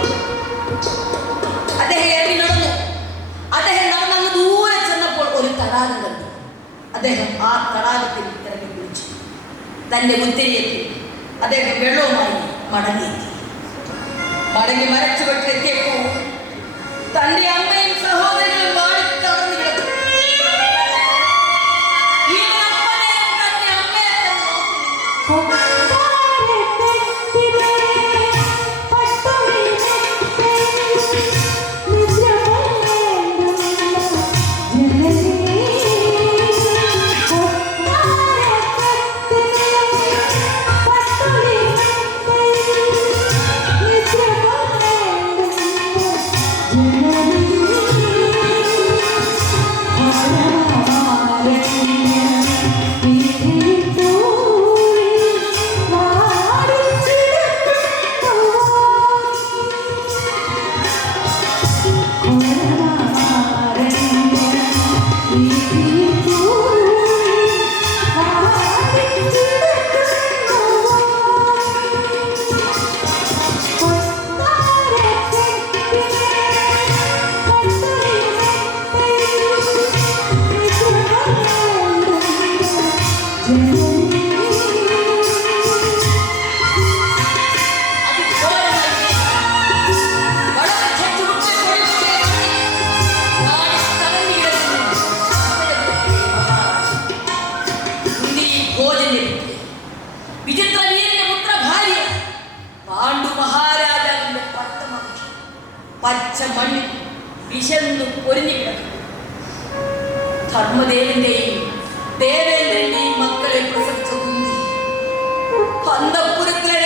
അദ്ദേഹം ഇറങ്ങി നടന്നു. അദ്ദേഹം നടന്നങ്ങ് ദൂരെ ചെന്നപ്പോൾ ഒരു തടാകം കണ്ടു. അദ്ദേഹം ആ തടാകത്തിൽ ഇറങ്ങി കുളിച്ചു. തന്റെ മുത്തിരിയെത്തി അദ്ദേഹം വെള്ളവുമായി മടങ്ങിയെത്തി. മടങ്ങി മരച്ചുവട്ടിലെത്തിയപ്പോൾ തന്റെ അമ്മയും സഹോദരനും വാടി തളർന്നു കിടന്നു. തന്റെ അമ്മയെ Thank you. മണ്ണിൽ വിശന്നു പൊരിഞ്ഞു കിടക്കും. ധർമ്മദേവന്റെയും ദേവേന്ദ്രന്റെയും മക്കളെ പ്രസവിച്ച കുന്തി അന്തഃപുരത്തിലെ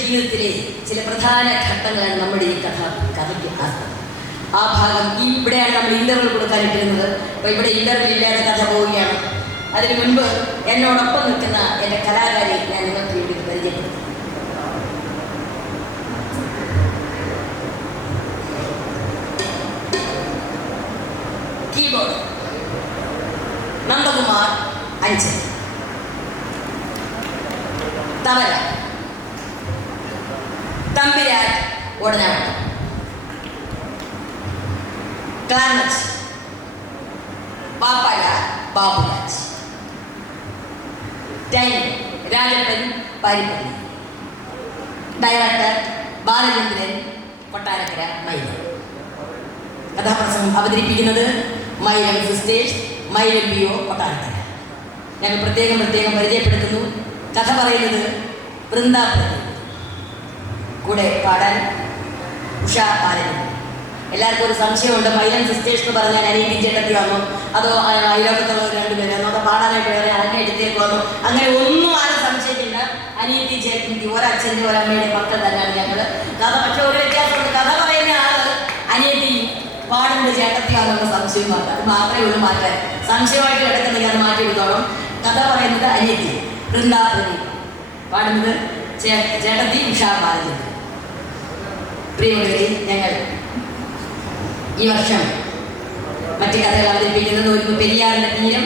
ജീവിതത്തിലെ ചില പ്രധാന ഘട്ടങ്ങളാണ് നമ്മുടെ ഈ കഥയ്ക്ക് ആ ഭാഗം. ഇവിടെയാണ് നമ്മൾ ഇന്റർവ്യൂ കൊടുക്കാനിട്ടിരുന്നത്. അപ്പൊ ഇവിടെ ഇന്റർവ്യൂ ഇല്ലാതെ കഥ പോവുകയാണ്. അതിനു മുൻപ് എന്നോടൊപ്പം നിൽക്കുന്ന എൻ്റെ കലാകാരി ഞാൻ നിങ്ങൾക്ക് വേണ്ടി പരിചയപ്പെടുത്തും. കീബോർഡ് നന്ദകുമാർ അഞ്ചൽ, തവല Thampiraj Odanavattom, clarinet Pappala Baburaj, time Rajappan Parippally, director Balachandran Kottarakkara Mylam. കഥാപ്രസംഗം അവതരിപ്പിക്കുന്നത് മൈലം സിസ്റ്റേഴ്സ്, മൈലം ബിഒ കൊട്ടാരക്കര. ഞങ്ങൾ പ്രത്യേകം പരിചയപ്പെടുത്തുന്നു. കഥ പറയുന്നത് വൃന്ദാപുരം, കൂടെ പാടാൻ ഉഷ ബാലൻ. എല്ലാവർക്കും ഒരു സംശയമുണ്ട്, മൈലൻ സിസ്റ്റേഴ്സ് എന്ന് പറഞ്ഞാൽ അനിയത്തി ചേട്ടത്തി വന്നു, അതോ അയലോകത്തുള്ള രണ്ടുപേരും അതോ പാടാനായിട്ട് വേറെ അന്നെ എടുത്തേക്ക് വന്നു, അങ്ങനെ ഒന്നും ആരും സംശയിക്കില്ല. അനിയത്തി ചേട്ടത്തി ഒരച്ഛൻ്റെ ഒരമ്മയുടെ മക്കൾ തന്നെയാണ് ഞങ്ങൾ. കഥ പക്ഷെ ഒരു വ്യത്യാസമുണ്ട്, കഥ പറയുന്ന ആള് അനിയത്തി പാടുന്നത് ചേട്ടത്തിയാണെന്നുള്ള സംശയം മാറ്റാം. അത് മാത്രമേ ഉള്ളൂ മാറ്റാൻ. സംശയമായിട്ട് കിടക്കുന്നെങ്കിൽ അത് മാറ്റി എടുത്തോളം. കഥ പറയുന്നത് അനിയത്തി വൃന്ദാപുരി, പാടുന്നത് ചേട്ടത്തി ഉഷ ബാലൻ. പ്രിയമുള്ളവരെ, ഞങ്ങൾ ഈ വർഷം മറ്റ് കഥകൾ അവതരിപ്പിക്കുന്നത് ഒരു പെരിയാറിൻ്റെ തീരം,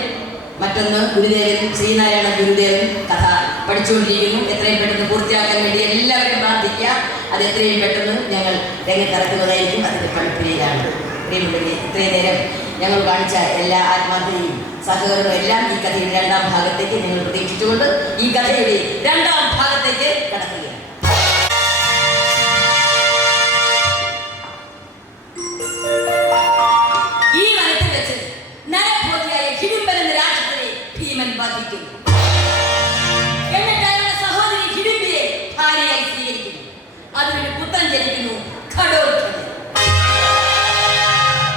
മറ്റൊന്ന് ഗുരുദേവൻ ശ്രീനാരായണ ഗുരുദേവൻ കഥ പഠിച്ചുകൊണ്ടിരിക്കുന്നു. എത്രയും പെട്ടെന്ന് പൂർത്തിയാക്കാൻ വേണ്ടി എല്ലാവരും പ്രാർത്ഥിക്കുക. അത് എത്രയും പെട്ടെന്ന് ഞങ്ങൾ രംഗത്തിറക്കുന്നതായിരിക്കും. അതിൻ്റെ പണിപ്പുരയിലാണ്. പ്രിയമുള്ളവരെ, ഇത്രയും നേരം ഞങ്ങൾ കാണിച്ച എല്ലാ ആത്മാർത്ഥതയും സഹകരണവും എല്ലാം ഈ കഥയുടെ രണ്ടാം ഭാഗത്തേക്ക് ഞങ്ങൾ പ്രതീക്ഷിച്ചുകൊണ്ട് ഈ കഥയുടെ രണ്ടാം ഭാഗത്തേക്ക് കടക്കുകയാണ്. അതിനൊരു പുത്രൻ ജനിക്കുന്നു, ഘടോത്കചൻ.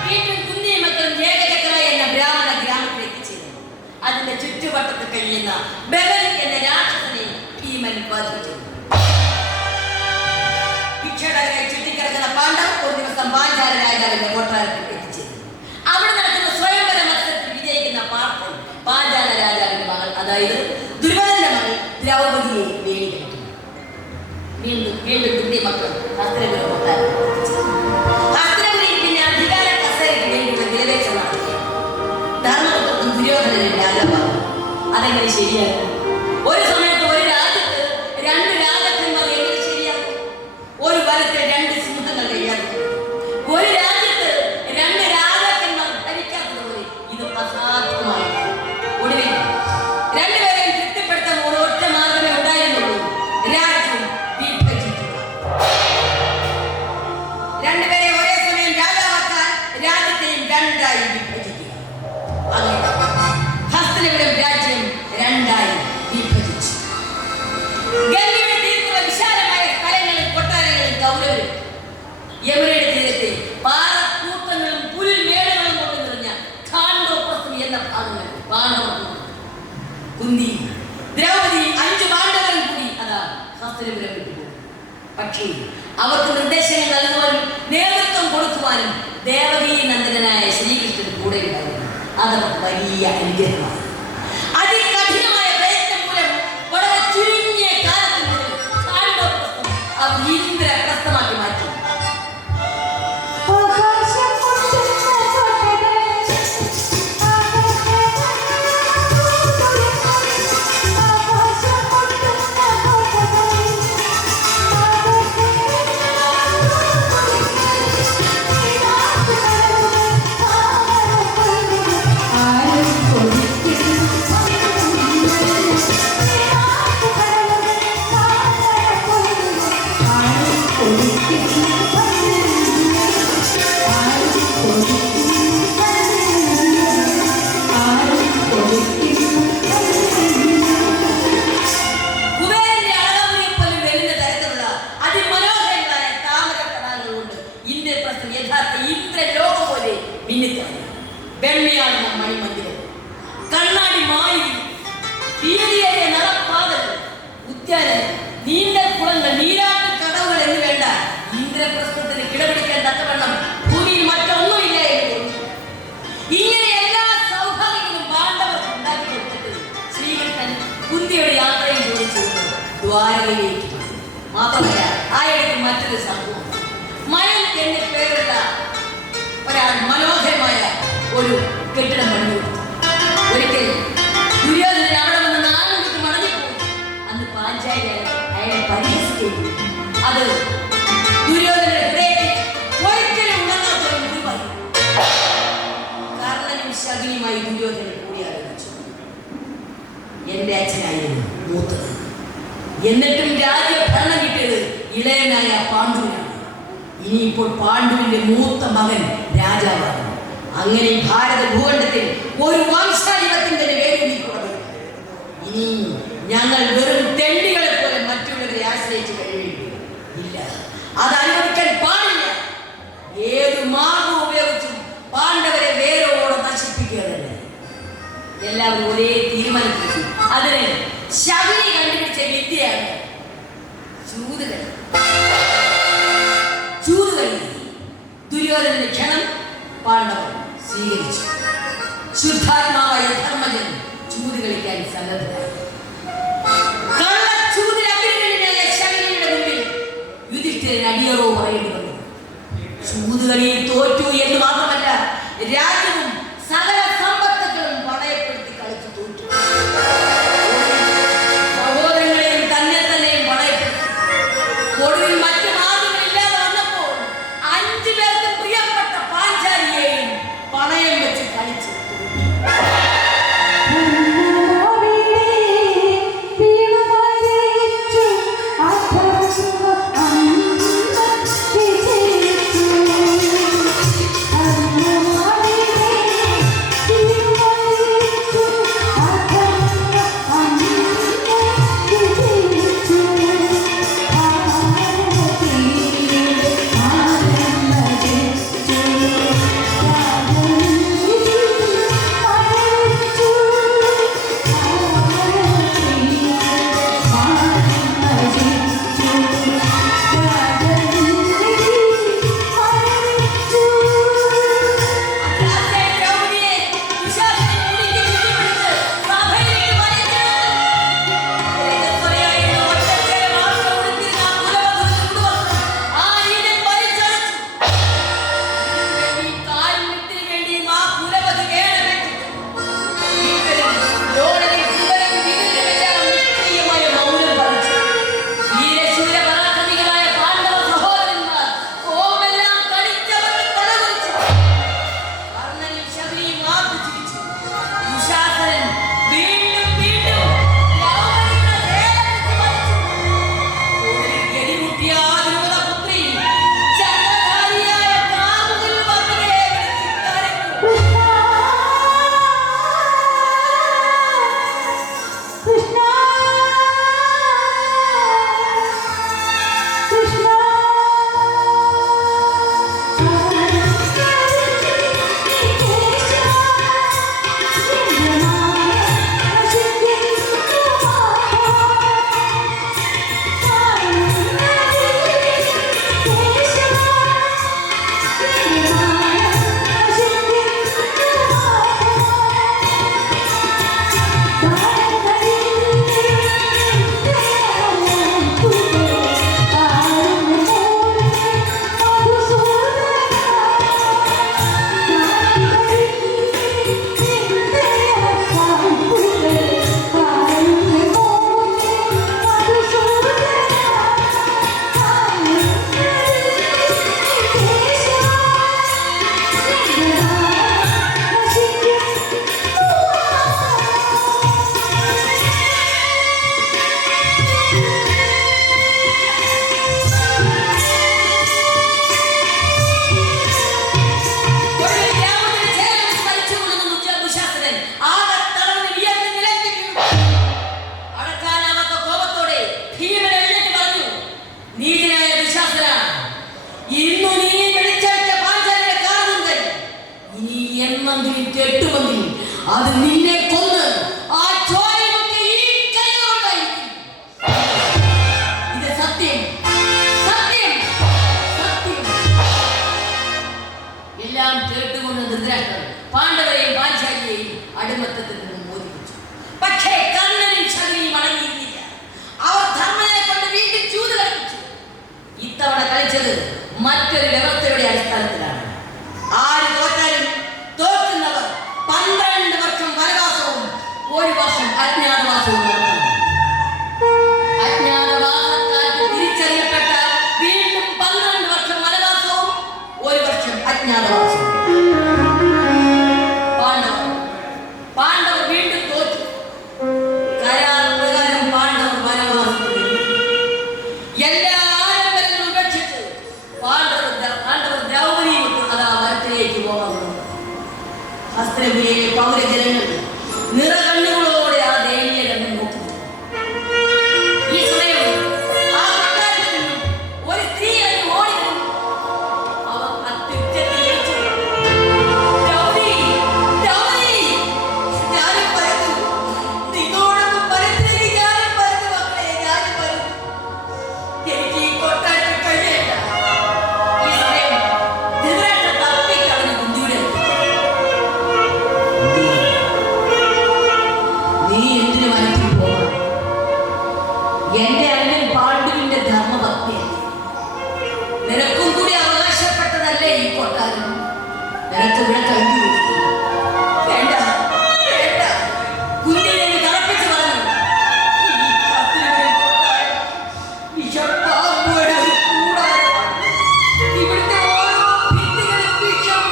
വീണ്ടും കുന്തിയും മക്കളും ഏകചക്ര എന്ന ബ്രാഹ്മണ ഗ്രാമത്തിൽ എത്തിച്ചേരുന്നു. അതിന്റെ ചുറ്റുവട്ടത്ത് കഴിയുന്ന ബലൻ എന്ന രാക്ഷസനെ ഭീമൻ വധിച്ചു. ഭിക്ഷാടകരായി ചുറ്റിക്കിടക്കുന്ന പാണ്ഡവർ ഒരു ദിവസം പാഞ്ചാല രാജാവിന്റെ കൊട്ടാരത്തിൽ എത്തിച്ചേരുന്നു. അവിടെ നടക്കുന്ന സ്വയംവര മത്സരത്തിൽ വിജയിക്കുന്ന പാർത്ഥൻ പാഞ്ചാല രാജാവിന്റെ മകൾ, അതായത് ദുര്യോധനന്റെ മകൾ ദ്രൗപദിയെ വേടിക്കുന്നു. വീണ്ടും കുന്തി മക്കൾ ഹസ്തനപുരം കൊട്ടാരം. ഹസ്തനപുരിയിൽ പിന്നെ അധികാര കസേരയ്ക്ക് വേണ്ടിയുള്ള നിലവേശം നടത്തുകയാണ്. ധർമ്മപുത്രനും ദുര്യോധനനും രാജാവാകും. അതെങ്ങനെ ശരിയാകും? ഒരു സമയത്ത് ഒരു രാജ്യത്ത് രണ്ട് രാജാക്കന്മാർ എങ്ങനെ ശരിയാകും? ഒരു വനത്തിൽ രണ്ട് സിംഹങ്ങൾ കഴിയാതെ, ഒരു രാജ്യത്ത് രണ്ട് രാജാക്കന്മാർ ഭരിക്കാത്തതുപോലെ ഇത് അസാധ്യമായി. ഒടുവിൽ രണ്ടുപേരെയും തൃപ്തിപ്പെടുത്താൻ ഒരൊറ്റ മാർഗമേ ഉണ്ടായിരുന്നുള്ളൂ, രാജ്യം വിഭജിക്കുക. രണ്ടുപേരെ ഒരേ സമയം രാജാവാക്കാൻ രാജ്യത്തെയും രണ്ടായി വിഭജിക്കുക. അങ്ങനെ ഹസ്തനപുരം രാജ്യം രണ്ടായി വിഭജിച്ചു. ഗംഗയുടെ തീരത്തുള്ള വിശാലമായ സ്ഥലങ്ങളും കൊട്ടാരങ്ങളും കൗരവരും, യമുനയുടെ തീരത്തെ പാറക്കൂട്ടങ്ങളും പുൽമേടുകളും കൊണ്ട് നിറഞ്ഞ ഖാണ്ഡോപ്രസ്ഥം എന്ന ഭാഗങ്ങൾ പാണ്ഡവർക്കും. കുന്തി ദ്രൗപദി 5 പാണ്ഡവരും കൂടി അതാ ഹസ്തനപുരം വിട്ടുപോകും. പക്ഷേ അവർക്ക് നിർദ്ദേശങ്ങൾ നൽകുവാനും നേതൃത്വം കൊടുക്കുവാനും ദേവകീ നന്ദനായ ശ്രീകൃഷ്ണൻ കൂടെ ഉണ്ടായിരുന്നു. അത് വലിയ അനുഗ്രഹമാണ്. അതികഠിനമായ പ്രയത്നം മൂലം വളരെ ചുരുങ്ങിയ കാലത്തിനുള്ളിൽ ഖാണ്ഡോപ്രസ്ഥം നടപ്പാതകൾ, ഉദ്യാനങ്ങൾ, നീണ്ട കുളങ്ങൾ, നീരാട്ട് കടവുകൾ എന്ന് വേണ്ട ഇന്ദ്രപ്രസ്ഥത്തിന് കിടപിടിക്കാൻ തക്കവണ്ണം ഭൂമിയിൽ മറ്റൊന്നുമില്ല എന്ന് തോന്നി. ഇങ്ങനെ എല്ലാ സൗഭാഗ്യങ്ങളും പാണ്ഡവർക്ക് ഉണ്ടാക്കി കൊടുത്തിട്ട് ശ്രീകൃഷ്ണൻ കുന്തിയുടെ യാത്രയും ചോദിച്ചു ദ്വാരകയിലേക്ക്. മാത്രമല്ല ആയെടുത്ത് മറ്റൊരു സംഭവം, മയം എന്ന പേരുള്ള ഒരാൾ മനോഹരമായ ഒരു കെട്ടിടം പണിതു. ഒരിക്കൽ ദുര്യോധനൻ അവിടെ വന്ന് നാളുകൾക്ക് മടങ്ങിപ്പോയി. അന്ന് പാഞ്ചാലി അയാളെ പരിഹസിക്കുകയും അത് ദുര്യോധനന്റെ ഹൃദയത്തിൽ ഒരിക്കലും ഉണങ്ങാത്തൊരു മുറിവായി. കർണനും ശകുനിയുമായി ദുര്യോധനൻ കൂടിയാലോചിച്ചു. എന്റെ അച്ഛനായിരുന്നു മൂത്തത്, എന്നിട്ടും രാജ്യഭരണം കിട്ടിയത് ഇളയനായ പാണ്ഡുവിനാണ്. ഇനിയിപ്പോൾ പാണ്ഡുവിന്റെ മൂത്ത മകൻ രാജാവാണ്. അങ്ങനെ ഭാരത ഭൂഖണ്ഡത്തിൽ ഒരു വംശാധിപത്യത്തിന്റെ വേരൂന്നിക്കൂടെ. ഇനി ഞങ്ങൾ വെറും തെണ്ടികളെ പോലെ മറ്റുള്ളവരെ ആശ്രയിച്ച് കഴിയുകയില്ല. ഇല്ല, അത് അനുവദിക്കാൻ പാടില്ല. ഏത് മാർഗം ഉപയോഗിച്ചും പാണ്ഡവരെ വേരോടെ നശിപ്പിക്കുക തന്നെ. എല്ലാവരും ഒരേ തീരുമാനത്തിലെത്തി. അതിന് ശകുനി കണ്ടുപിടിച്ച വിദ്യയാണ് ചൂതുകളി. ദുര്യോധനന്റെ ക്ഷണം പാണ്ഡവർ സ്വീകരിച്ചു. ശുദ്ധാത്മാവായ ധർമ്മജൻ ചൂത് കളിക്കാൻ സന്നദ്ധനായി. കള്ളച്ചൂതിലഗ്നികനായ ശകുനിയുടെ മുമ്പിൽ യുധിഷ്ഠിരൻ അടിയറോ പറയേണ്ടി വന്നു. ചൂതുകളിയിൽ തോറ്റു എന്ന് മാത്രമല്ല, രാജ്യവും സകല സമ്പത്തുകളും പണയപ്പെടുത്തി കളിച്ചു തോറ്റു. സഹോദരങ്ങളെയും തന്നെ തന്നെയും പണയപ്പെടുത്തി. ഒടുവിൽ മറ്റു മാർഗങ്ങളില്ലാതെ വന്നപ്പോൾ 5 പേർക്കും പ്രിയപ്പെട്ട പാഞ്ചാലിയെയും പണയം വെച്ച് കളിച്ചു. എന്റെ അണ്ണൻ പാണ്ഡുവിന്റെ ധർമ്മപത്നിയല്ലേ. നിനക്കും കൂടി അവകാശപ്പെട്ടതല്ലേ ഈ കൊട്ടാരം. നിനക്ക് ഇവിടെ കഴിഞ്ഞു വേണ്ട വേണ്ട. കുഞ്ഞിനെ തറപ്പിച്ച് പറഞ്ഞു ഇവിടുത്തെ ഓരോ ഭിത്തികളും വിഷം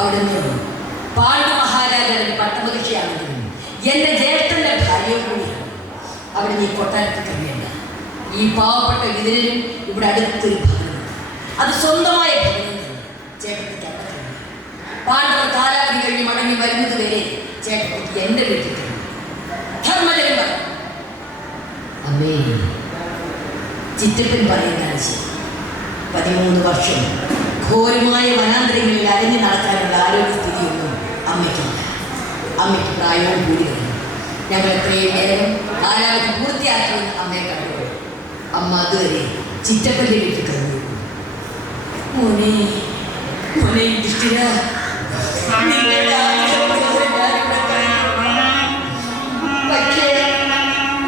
അവിടുന്ന് പാണ്ഡു മഹാരാജാവിന്റെ പട്ടമഹിഷിയാണെങ്കിലും എന്റെ ജ്യേഷ്ഠന്റെ ഭാര്യയും കൂടിയാണ്. അവിടുന്ന് ഈ കൊട്ടാരത്തിൽ കഴിയേണ്ട ഈ പാവപ്പെട്ട വിതിരനും ഇവിടെ അടുത്തൊരു ഭവനം, അത് സ്വന്തമായ ഭവനം തന്നെ ചേട്ടത്തിക്ക് അവിടെ കഴിയും. പാണ്ഡവർ കാലാവധി കഴിഞ്ഞ് മടങ്ങി വരുന്നത് വരെ ചേട്ടത്തിക്ക് എന്റെ വീട്ടിൽ കഴിയും. ധർമ്മജനം പറഞ്ഞു. അമ്മേ, ചിറ്റപ്പൻ പറയുന്നതാണ് ശരി. 13 വർഷം ഘോരമായ വനാന്തരങ്ങളിൽ അരഞ്ഞു നടക്കാനുള്ള ആരോഗ്യസ്ഥിതിയൊന്നും അമ്മയ്ക്കില്ല. അമ്മയ്ക്ക് പ്രായവും കൂടി കഴിഞ്ഞു. ഞങ്ങൾ എത്രയും നേരം കാലാവധി പൂർത്തിയാക്കിയെന്ന് അമ്മയെ കണ്ടു. അമ്മ അതുവരെ ചിറ്റപ്പൻ്റെ വീട്ടിൽ കഴിഞ്ഞു. മോനെ മോനെ ദൃഷ്ടിര നിങ്ങളുടെ ആഗ്രഹം പക്ഷേ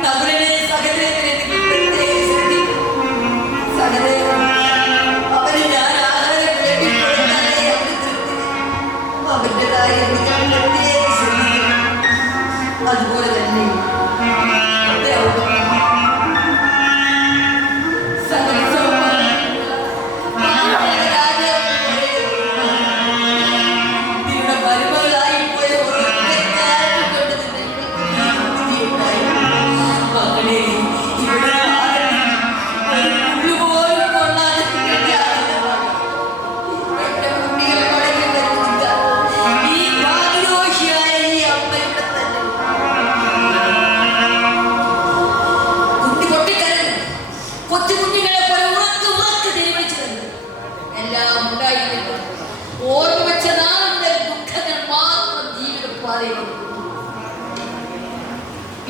നഗരനെ സഹദേവനെ സഹദേവൻ അവന് ഞാൻ ആഹാരം അവന്റെ കാര്യം ഞാൻ പ്രത്യേകം ശ്രദ്ധിക്കണം. അതുപോലെ തന്നെ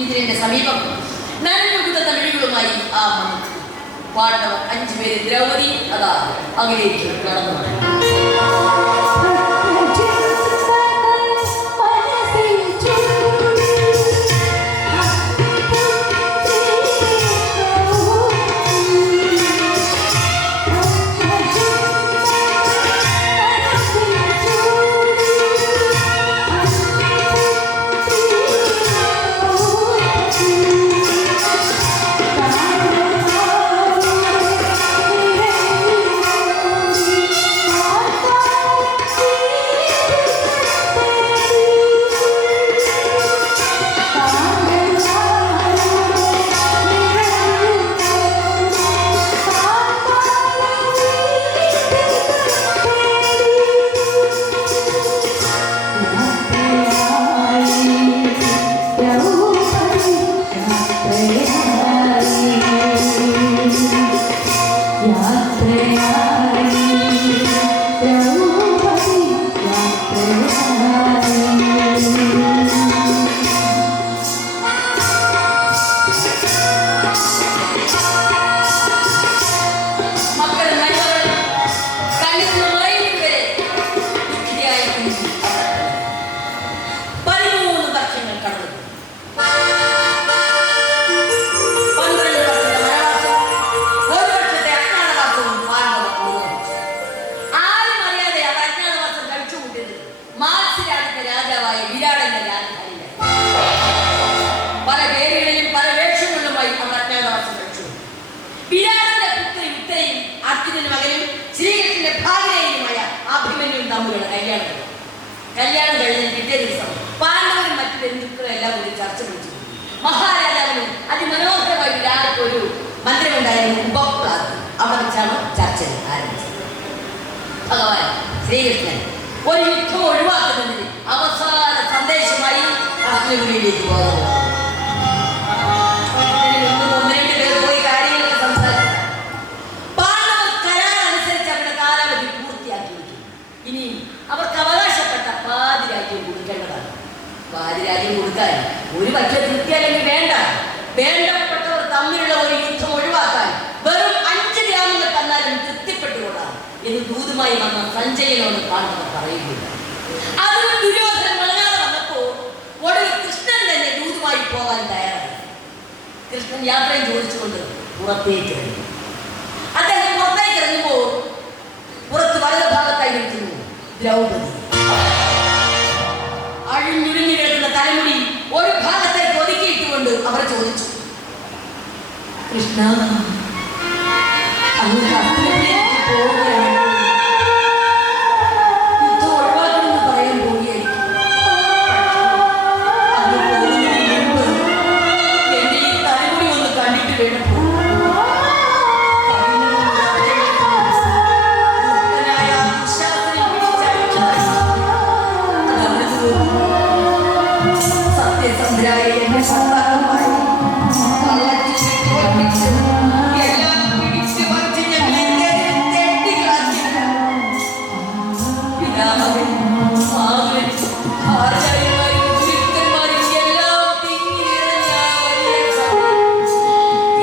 ഇതിന്റെ സമീപം നരമുകുത തമിഴുകളുമായി ആ മനുഷ്യ പാണ്ഡവർ 5 പേര് ദ്രൗപദി അതാ അകലേക്ക് നടന്നു. കല്യാണം കഴിഞ്ഞ പിറ്റേ ദിവസം പാണ്ഡവരും മറ്റു ബന്ധുക്കളും എല്ലാം കൂടി ചർച്ച വിളിച്ചു. മഹാരാജാവിനും അതിമനോഹരമായ വിരാടക്ക് ഒരു മന്ദിരമുണ്ടായിരുന്നു ഉപപ്ലാത്ത്. അവിടെ വെച്ചാണ് ചർച്ച ആരംഭിച്ചത്. ഭഗവാൻ ശ്രീകൃഷ്ണൻ ഒരു യുദ്ധം ഒഴിവാക്കുന്നതിന് അവസാന സന്ദേശമായി ഹസ്തിനപുരിയിലേക്ക് പോയത്. 1-2 പേർ പോയി കാര്യങ്ങൾ തമ്മിലുള്ള ഒരു യുദ്ധം ഒഴിവാക്കാൻ വെറും 5 ഗ്രാമങ്ങൾ തന്നാലും തൃപ്തിപ്പെട്ടുകൊള്ളാം എന്ന് ദൂതുമായി വന്ന സഞ്ജയനോട് കാണുന്നത് പറയുകയില്ല. അതിന് ദുര്യോധനൻ വളരാതെ വന്നപ്പോൾ ഒടുവിൽ കൃഷ്ണൻ തന്നെ ദൂതുമായി പോകാൻ തയ്യാറായി. കൃഷ്ണൻ യാത്രയും ചോദിച്ചുകൊണ്ട് പുറത്തേക്ക് ഇറങ്ങി. അദ്ദേഹം പുറത്തേക്ക് ഇറങ്ങുമ്പോൾ പുറത്ത് വലത് ഭാഗത്തായി നിൽക്കുന്നു ദ്രൗപദി. അഴിഞ്ഞുരുങ്ങി കിടക്കുന്ന തലമുടി ഒരു ഭാഗത്തേക്ക് ഒതുക്കിയിട്ടുകൊണ്ട് അവർ ചോദിച്ചു, കൃഷ്ണ, അങ്ങ് ഹസ്തിനപുരിയിലേക്ക് പോവുകയാണ്. യുദ്ധം ഒഴിവാക്കണമെന്ന് പറയാൻ പോവുകയായിരിക്കും. അങ്ങ് പോകുന്നതിന് മുമ്പ് എന്റെ ഈ തലമുടി ഒന്ന് കണ്ടിട്ട് വേണം പോകാൻ. സത്യസന്ധരായ എന്റെ സന്താനമായി കള്ളച്ചിൽ തോൽപ്പിച്ച് എല്ലാം പിടിച്ച് വച്ച് ഞങ്ങളെ തെറ്റിക്കളഞ്ഞില്ല. പിതാമകൻ, മാമൻ, ആചാര്യന്മാരും ഗുരുക്കന്മാരും എല്ലാം തിങ്ങി നിറഞ്ഞ വലിയ സഭയിൽ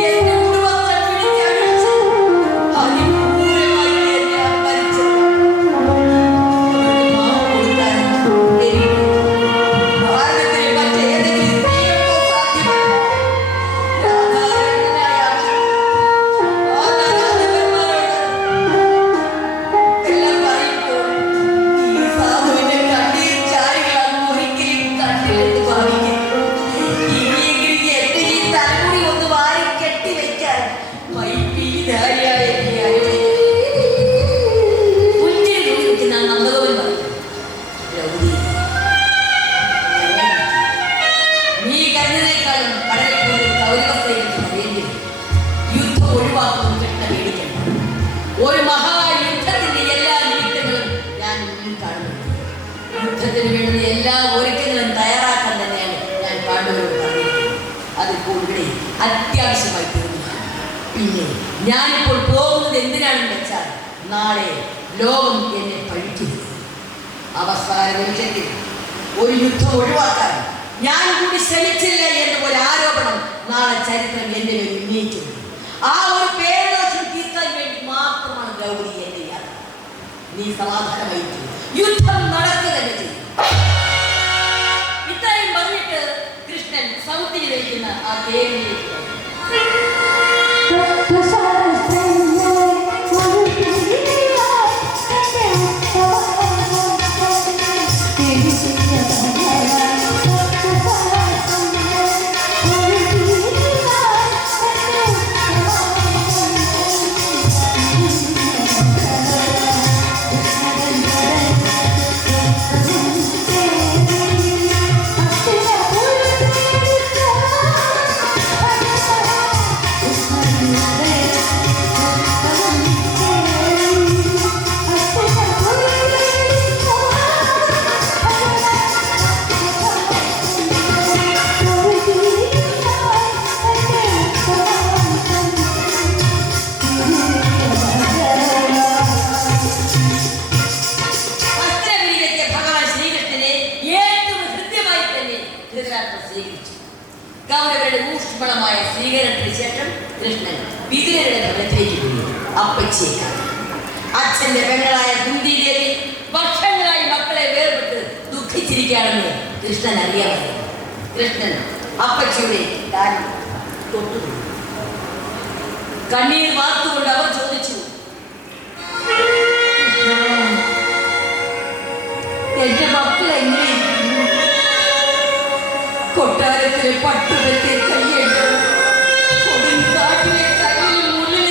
എന്റെ കുടുംബത്തെ പിടിച്ചടിച്ച് അതിക്രൂരമായി എന്നെ അപഹരിച്ചു. അവർക്ക് മാപ്പ് കൊടുക്കാൻ എനിക്ക് ഭാരതത്തിലെ മറ്റേതെങ്കിലും സ്ത്രീകൾക്കോ സാധ്യമല്ല. രാധാകൃഷ്ണനായ ആരാധകന്മാരോട് എല്ലാം പറയുമ്പോൾ ഈ സാധുവിന്റെ കണ്ണീർ ചാരികളാൽ ഒരിക്കലും കണ്ടില്ലെന്ന് ഭാവിക്കുന്നു. ഇനിയെങ്കിലും എന്റെ ഈ തലമുടി ഒന്ന് വാരി കെട്ടിവെക്കാൻ വൈപ്പിധാരിയായ എന്നെ അനുവദിക്കണം. പുഞ്ചിരി തൂക്കി നിൽക്കുന്ന ആ നന്ദഗോപൻ പറഞ്ഞു, ദ്രൗപദി, നീ കരുതിനേക്കാളും കടലിൽ കൂടുതൽ കൗരവസ്ഥയിലേക്ക് കഴിയേണ്ടി വരും. യുദ്ധം ഒഴിവാക്കുന്നു കെട്ട പേടിക്കണം. ഒരു മഹായുദ്ധത്തിന്റെ എല്ലാ നിമിത്തങ്ങളും ഞാൻ മുന്നിൽ കാണുന്നുണ്ട്. യുദ്ധത്തിന് വേണ്ടുന്ന എല്ലാ ഒരുക്കങ്ങളും തയ്യാറാക്കാൻ തന്നെയാണ് ഞാൻ പാണ്ഡവരോട് പറഞ്ഞിരിക്കുന്നത്. അതിപ്പോൾ ഇവിടെ അത്യാവശ്യമായി തീർന്നതാണ്. പിന്നെ ഞാനിപ്പോൾ പോകുന്നത് എന്തിനാണെന്ന് വെച്ചാൽ നാളെ ലോകം എന്നെ പഴിക്കുന്നു. അവസാന നിമിഷത്തിൽ ഒരു യുദ്ധം ഒഴിവാക്കാൻ ഞാൻ കൂടി ശ്രമിച്ചില്ല എന്ന ഒരു ആരോപണം നാളെ ചരിത്രം എന്റെ മേൽ ഉന്നയിക്കുന്നു. ആ ഒരു പേരോഷം തീർക്കാൻ വേണ്ടി മാത്രമാണ് ദ്രൗപദി എന്റെ യാത്ര. നീ സമാധാനമായിരിക്കും, യുദ്ധം നടക്കുക തന്നെ ചെയ്യും. ഇത്രയും പറഞ്ഞിട്ട് കൃഷ്ണൻ സൗത്തിൽ വയ്ക്കുന്ന ആ തേരിലേക്ക് കൗരവരുടെ ഊഷ്മളമായ സ്വീകരണത്തിന് ശേഷം കൃഷ്ണൻ വിതുരരുടെ ഭവനത്തിലേക്ക് പോയി അപ്പച്ചിയെ കാണാൻ. അച്ഛന്റെ പെങ്ങളായ കുന്തിദേവി വർഷങ്ങളായി മക്കളെ വേർപെട്ട് ദുഃഖിച്ചിരിക്കുകയാണെന്ന് കൃഷ്ണൻ അറിയാമായിരുന്നു. കൃഷ്ണൻ അപ്പച്ചിയുടെ കാലിൽ തൊട്ടുപോയി. കണ്ണീർ വാർത്തുകൊണ്ട് അവർ ചോദിച്ചു, എന്റെ മക്കൾ എങ്ങനെയിരിക്കുന്നു? കൊട്ടാരത്തിലെ പട്ടുപത്തെ കയ്യേണ്ടത് കൊടുങ്കാട്ടിലെ കയ്യിൽ മുന്നിൽ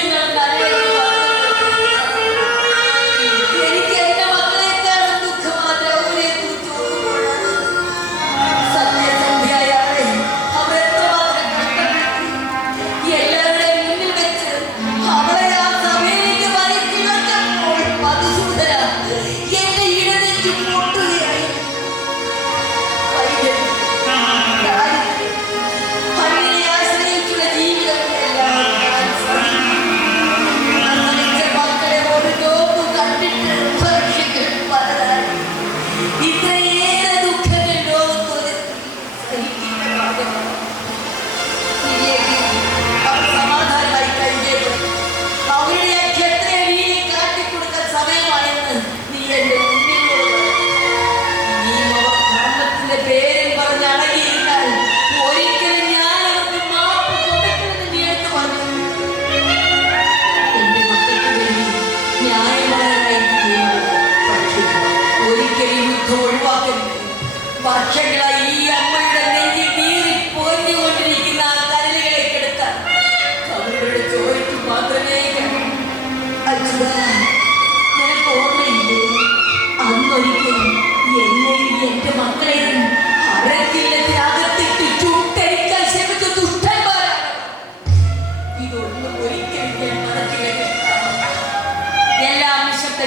എനിക്ക് എന്റെ മക്കളെക്കാളും ദുഃഖമാത്ര അവരെ കുറിച്ച് ഓർക്കുമ്പോഴാണ്. സത്യസന്ധ്യയായ അവർ എത്രമാത്രം കഷ്ടപ്പെടുത്തി എല്ലാവരുടെയും മുന്നിൽ വെച്ച് അവളെ ആ സഭയിലേക്ക് വലിച്ചു വെച്ചപ്പോൾ മധുസൂദന എന്റെ ഇടനെഞ്ചു പൊട്ടുകയായി.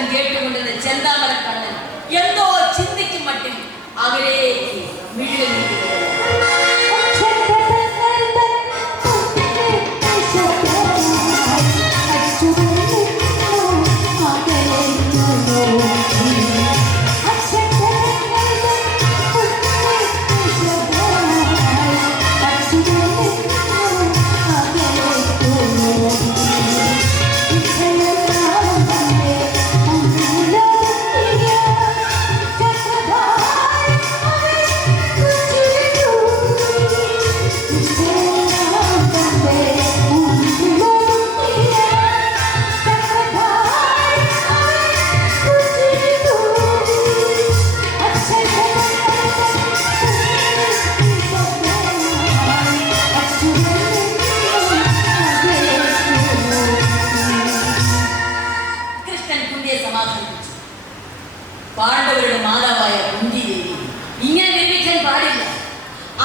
ശബ്ദം കേട്ടുകൊണ്ടിരുന്ന ചെന്താമരക്കണ്ണൻ എന്തോ ചിന്തിക്കും മട്ടിൽ അവരേക്ക് വീഴുന്നു. പാണ്ഡവരുടെ മാതാവായ കുന്തി ദേവി ഇങ്ങനെ നിർമ്മിക്കാൻ പാടില്ല.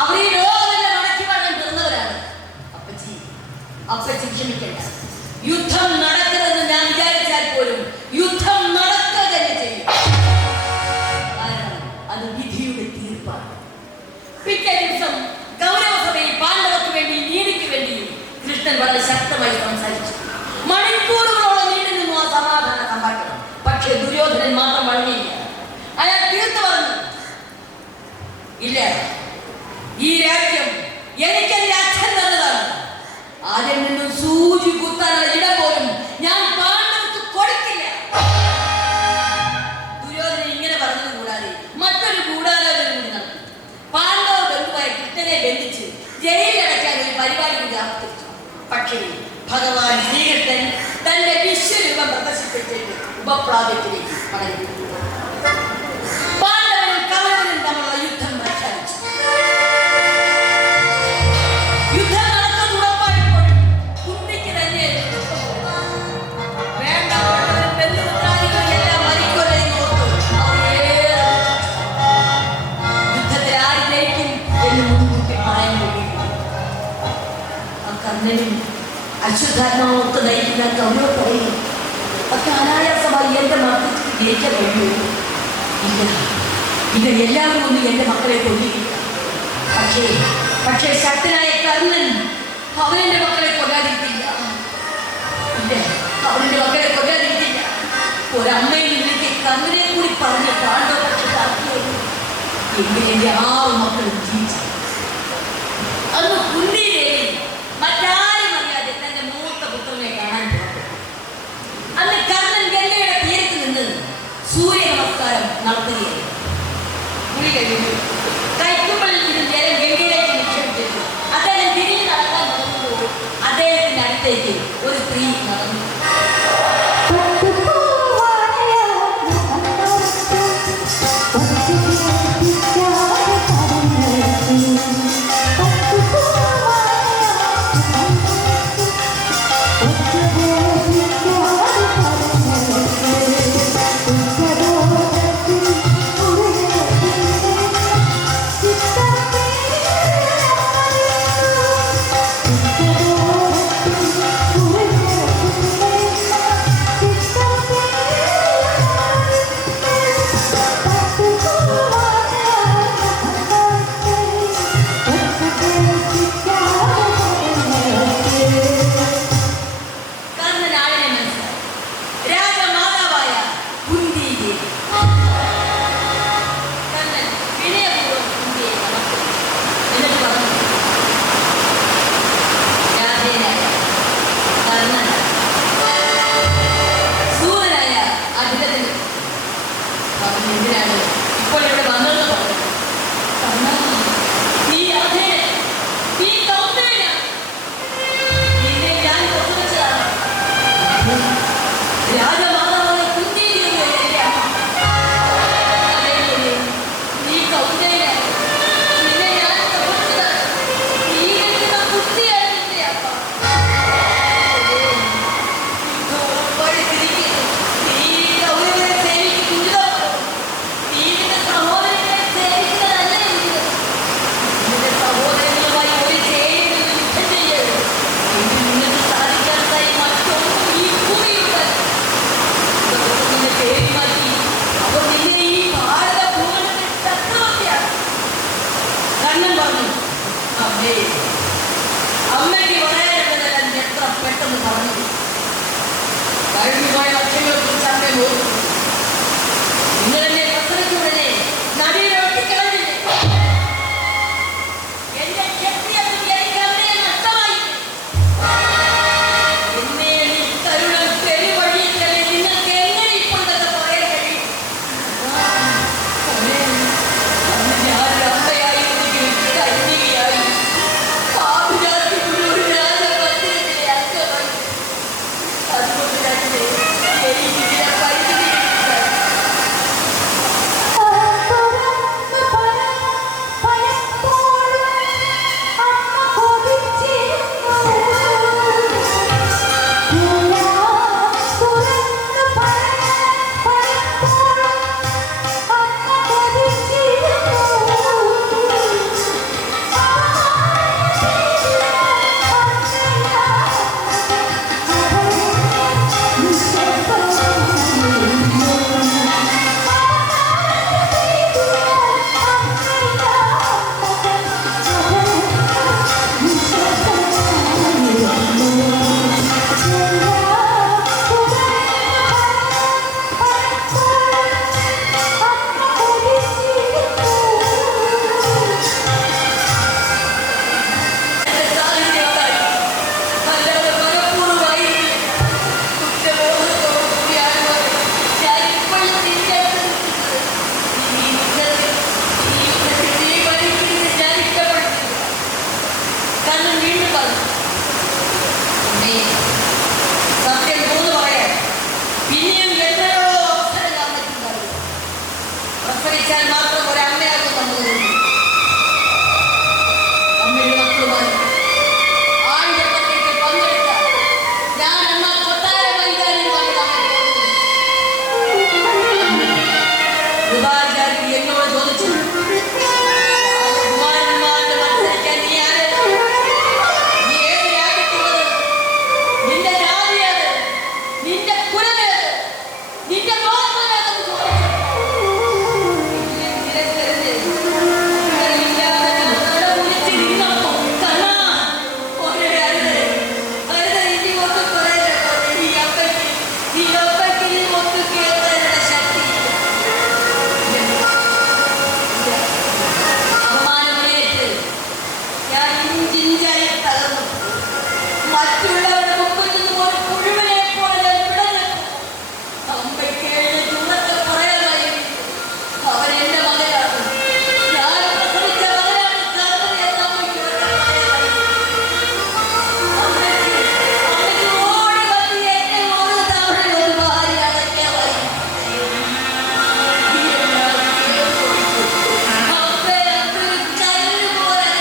അവർ ഈ ലോകമെല്ലാം മടക്കി വാഴാൻ പിറന്നവരാണ്. അപ്പച്ചി ക്ഷമിക്കണ്ട. യുദ്ധം നടക്കരുതെന്ന് ഞാൻ വിചാരിച്ചാൽ പോലും യുദ്ധം നടക്കുക തന്നെ ചെയ്യും. കാരണം അത് വിധിയുടെ തീർപ്പാണ്. പിറ്റേ ദിവസം കൗരവസഭയിൽ പാണ്ഡവർക്ക് വേണ്ടി നീതിക്ക് വേണ്ടി കൃഷ്ണൻ വളരെ ശക്തമായി സംസാരിച്ചു. മണിക്കൂറുകളോളം നീണ്ടു നിന്നു ആ സമാധാന സംഭാഷണം. പക്ഷെ ദുര്യോധനൻ മാത്രം വഴങ്ങിയില്ല. അയാൾ തീർത്തു പറഞ്ഞു, ഇല്ല, ഈ രാജ്യം എനിക്കെന്റെ അച്ഛൻ തന്നതാണ്. ആദ്യം നിന്നും സൂചി കുത്താനുള്ള ഇടം പോലും ഞാൻ പാണ്ഡവർക്ക് കൊടുക്കില്ല. ദുര്യോധനൻ ഇങ്ങനെ പറഞ്ഞത് കൂടാതെ മറ്റൊരു ഗൂഢാലോചന കൂടി നടത്തി. പാണ്ഡവ ബന്ധുവായ കൃഷ്ണനെ ബന്ധിച്ച് ജയിലിലടക്കാൻ ഒരു പരിപാടി കൂടി ആവർത്തിച്ചു. പക്ഷേ ഭഗവാൻ ശ്രീകൃഷ്ണൻ തന്റെ വിശ്വരൂപം പ്രദർശിപ്പിച്ചിട്ട് ഉപപ്രാപ്യത്തിലേക്ക് മടങ്ങി. പാണ്ഡവനും കൗരവനും തമ്മിലുള്ള യുദ്ധം പ്രഖ്യാപിച്ചു. യുദ്ധം നടക്കാൻ ഉറപ്പായപ്പോൾ കുന്തിക്ക് തന്നെ വേണ്ടപ്പെട്ടവരും ബന്ധുമിത്രാദികളും എല്ലാം മരിക്കുമെന്ന് ഓർത്തു. യുദ്ധത്തിൽ ആര് ജയിക്കും എന്ന് മുൻകൂട്ടി പറയാൻ കഴിയില്ല. ആ കർണനും അശ്വത്ഥാത്മാവൊത്ത് നയിക്കുന്ന കൗരവ പറയും, ഒക്കെ അനായാസമായി എന്റെ മക്കൾക്ക് ജയിക്കാൻ കഴിയൂ. ഇല്ല, എല്ലാവരും ഒന്നും എന്റെ മക്കളെ കൊല്ലിക്കില്ല. പക്ഷേ ശക്തനായ കർണൻ അവനെന്റെ മക്കളെ കൊല്ലാതിരിക്കില്ല. ഇല്ല, അവന്റെ മക്കളെ കൊല്ലാതിരിക്കില്ല. ഒരമ്മയിൽ നിന്നിട്ട് കർണനെ കൂടി പറഞ്ഞ് പാണ്ഡവ പക്ഷത്താക്കിയത് എങ്കിലും എന്റെ 6 മക്കളും ജീവിച്ചു. അന്ന് കുന്തി ദേവി മറ്റാരും അറിയാതെ തന്റെ മൂത്ത പുത്രനെ കാണാൻ പുറപ്പെട്ടു. അന്ന് കർണൻ ഗംഗയുടെ തീരത്ത് നിന്ന് സൂര്യ നമസ്കാരം നടത്തുകയായിരുന്നു. കുളി കഴിഞ്ഞു കൈക്കുമ്പളിൽ നിന്ന് ജലം ഗംഗയിലേക്ക് നിക്ഷേപിച്ചിരുന്നു. അദ്ദേഹം തിരിഞ്ഞു നടക്കാൻ തുടങ്ങുമ്പോൾ അദ്ദേഹത്തിന്റെ അടുത്തേക്ക് ഒരു സ്ത്രീ നടന്നു. പ്രസവിച്ചാൽ മാത്രം ഒരമ്മയാകും നമ്മൾ. അമ്മയുടെ മക്കളുമായി ആയുധപ്പത്തേക്ക് പങ്കെടുത്ത ഞാൻ അമ്മ കൊട്ടാര മൈതാനിൽ കൃപാചാരി എന്നോട് ചോദിച്ചു, കുമാരന്മാരുടെ മത്സരിക്കാൻ നീ ആര്? നീ ഏത് രാജ്യത്തുള്ളത്? നിന്റെ ജാതിയത്? നിന്റെ കുലമേത്? നിന്റെ ഗോത്രമേതെന്ന് ചോദിച്ചു. മറ്റുള്ളവരുടെ മുമ്പിൽ നിന്നും ഒരു പുഴുവിനെ പോലെ വിടഞ്ഞു. അമ്മയ്ക്ക് ചൂടത്തെ പറയാനായി അവൻ എന്റെ മകനാണ്. ഞാൻ പ്രസവിച്ച മകനാണ് കർമ്മം എന്ന് അമ്മയ്ക്ക് പറയാനായി. അമ്മയ്ക്ക് ഓടി വന്ന് എന്നെ ഒരു തവണ ഒരു ഭാര്യ അടയ്ക്കാനായി. അമ്മയെ അതൊരു കല്ല് പോലെ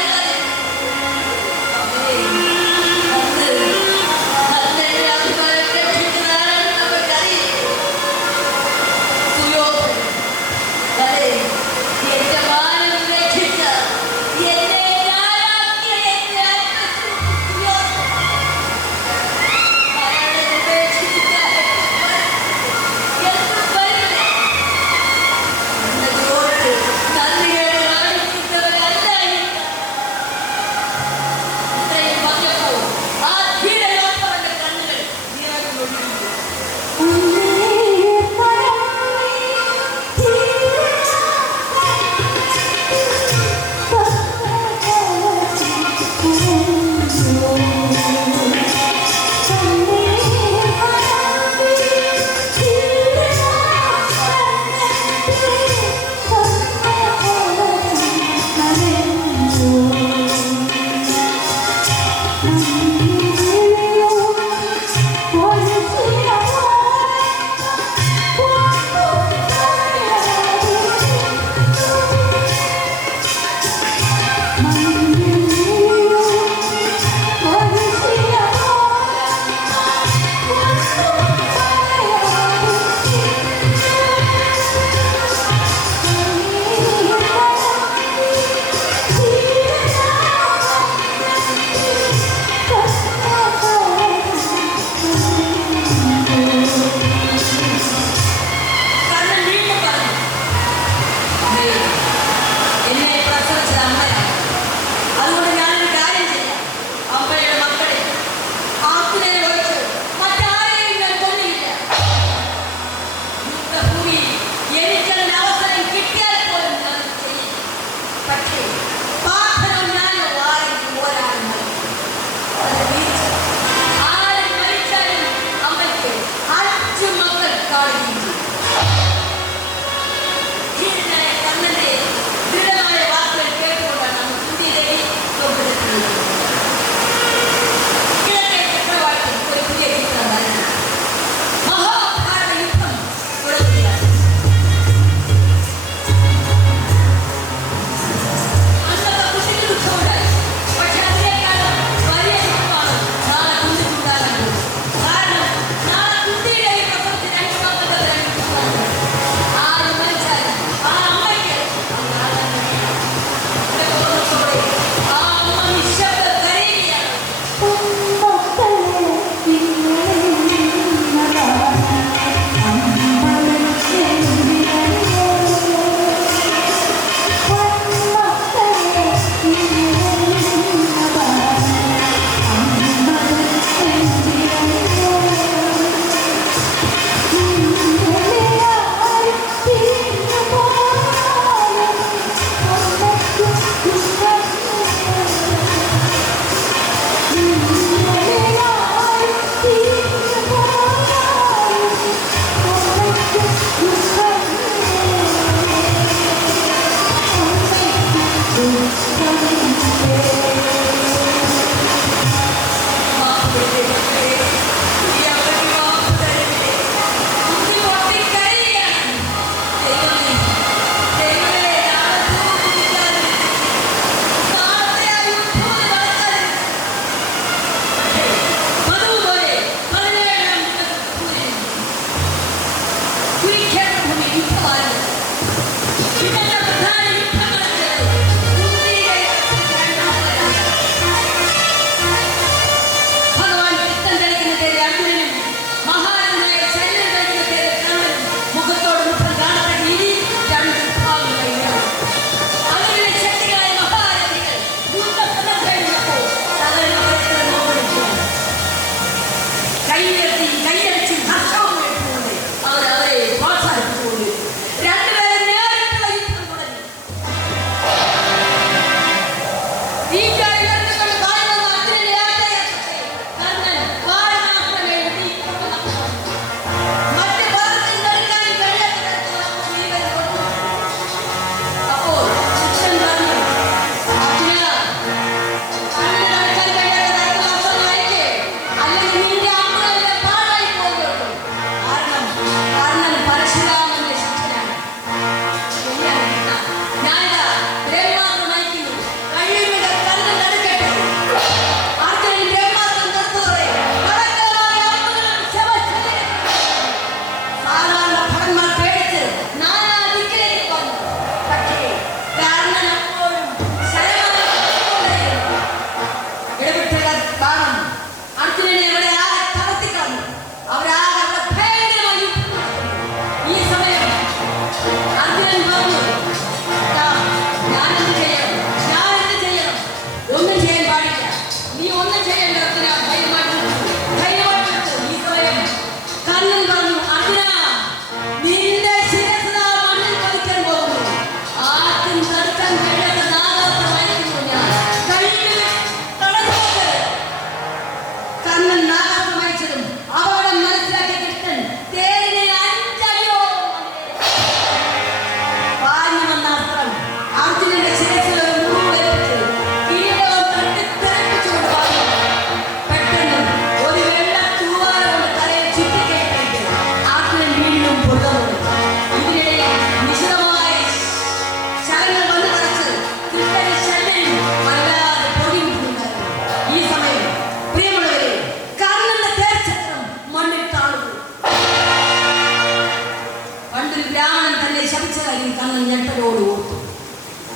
ശപിച്ച കാര്യം കണ്ണൻ ഞെട്ടലോട് ഓർത്തു.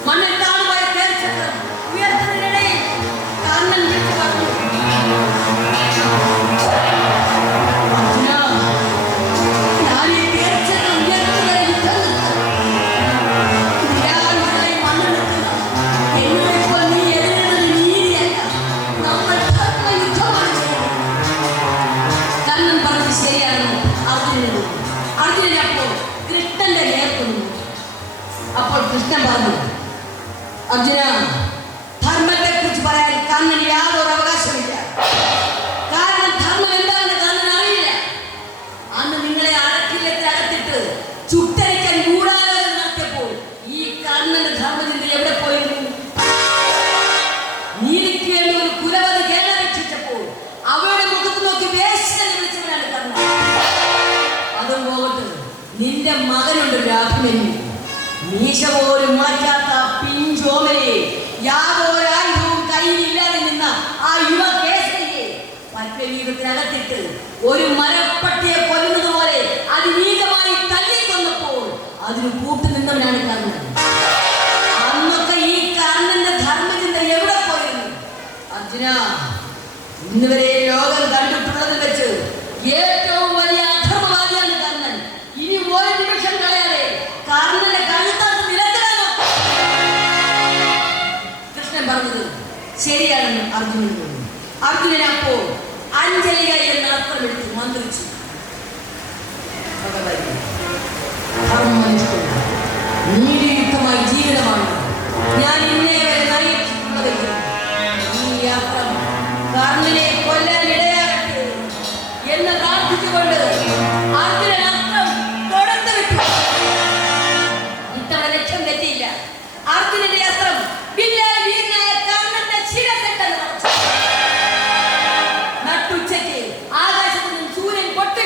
മണ്ണിൽ താണുപോയ തേർച്ചക്രം ഉയർത്തുന്നതിനിടയിൽ കണ്ണൻ വിളിച്ചു പറഞ്ഞു, അർജുനാ, ഞാൻ ഈ തേർച്ചക്രം ഉയർത്തുന്നതിന് യുദ്ധം നിരായുധനായി മണ്ണെടുക്കുക. എന്നോടൊപ്പം നീ എതിരുന്നത് നീതിയല്ല, നമ്മൾ ധർമ്മയുദ്ധമാണ് ചെയ്യുന്നത്. കണ്ണൻ പറഞ്ഞത് ശരിയാണെന്ന് അർജുനനപ്പോൾ കൃഷ്ണന്റെ നേർക്കുന്നു. അപ്പോൾ കൃഷ്ണൻ പറഞ്ഞു, അർജുന, ധർമ്മത്തെ കുറിച്ച് പറയാൻ കണ്ണന് യാതൊരു അവകാശമില്ല. കാരണം ധർമ്മം എന്താണെന്ന് കണ്ണൻ അറിയില്ല. അന്ന് നിങ്ങളെ അടക്കില്ലത്തിനകത്തിട്ട് ചുട്ടരിക്കാൻ ഗൂഢാലോചന നടത്തിയപ്പോൾ ഈ കണ്ണന്റെ ധർമ്മചിന്ത എവിടെ പോയിരുന്നു? നീതിക്ക് വേണ്ടി ഒരു കുലപതി കേരളീക്ഷിച്ചപ്പോൾ അവരുടെ മുഖത്ത് നോക്കി വേശ്യനെ വിളിച്ചവനാണ് കണ്ണൻ. അതും പോകട്ടെ, നിന്റെ മകനുണ്ട് രാഘവന്. മീശ പോലും മുളയ്ക്കാത്ത പിഞ്ചോമനെ, യാതൊരു ആയുധവും കയ്യിലില്ലാതെ നിന്ന ആ യുവ കേസരിയെ പത്മവീതത്തിനകത്തിട്ട് ഒരു മരപ്പട്ടിയെ കൊല്ലുന്നത് പോലെ അതിനീതമായി തല്ലിക്കൊന്നപ്പോൾ അതിന് കൂട്ടുനിന്നവനാണ് കർണൻ. അന്നൊക്കെ ഈ കർണന്റെ ധർമ്മചിന്ത എവിടെ പോയിരുന്നു? അർജുന, ഇന്നുവരെ ലോകം കണ്ടിട്ടുള്ളതിൽ വെച്ച് ഏറ്റവും വലിയ അധർമ്മവാദിയാണ് കർണൻ. ഇനി ഒരു നിമിഷം കളയാതെ കർണന്റെ കഴുത്താത്ത് നിലത്തിലാണോ? കൃഷ്ണൻ പറഞ്ഞത് ശരിയാണെന്ന് അർജുനൻ തോന്നി. അർജുനൻ അപ്പോൾ അഞ്ജലിക എന്ന അർത്ഥം എടുത്ത് മന്ത്രിച്ചു. നീതിയുക്തമായ ജീവിതമാണ് ഞാൻ ഇന്നേ വരെ നയിച്ചിട്ടുള്ളതെങ്കിൽ ഈ യാത്ര കർണനെ കൊല്ലാൻ ഇടയാകട്ടെ എന്ന് പ്രാർത്ഥിച്ചുകൊണ്ട് അർജുനൻ അസ്ത്രം തൊടുത്തു വിട്ടു. ഇത്തവണ ലക്ഷ്യം തെറ്റിയില്ല. അർജുനന്റെ അസ്ത്രം വില്ലാൽ വീരനായ കർണന്റെ ശിരസെട്ടെന്ന് നട്ടുച്ചയ്ക്ക് ആകാശത്ത് നിന്ന് സൂര്യൻ പൊട്ടി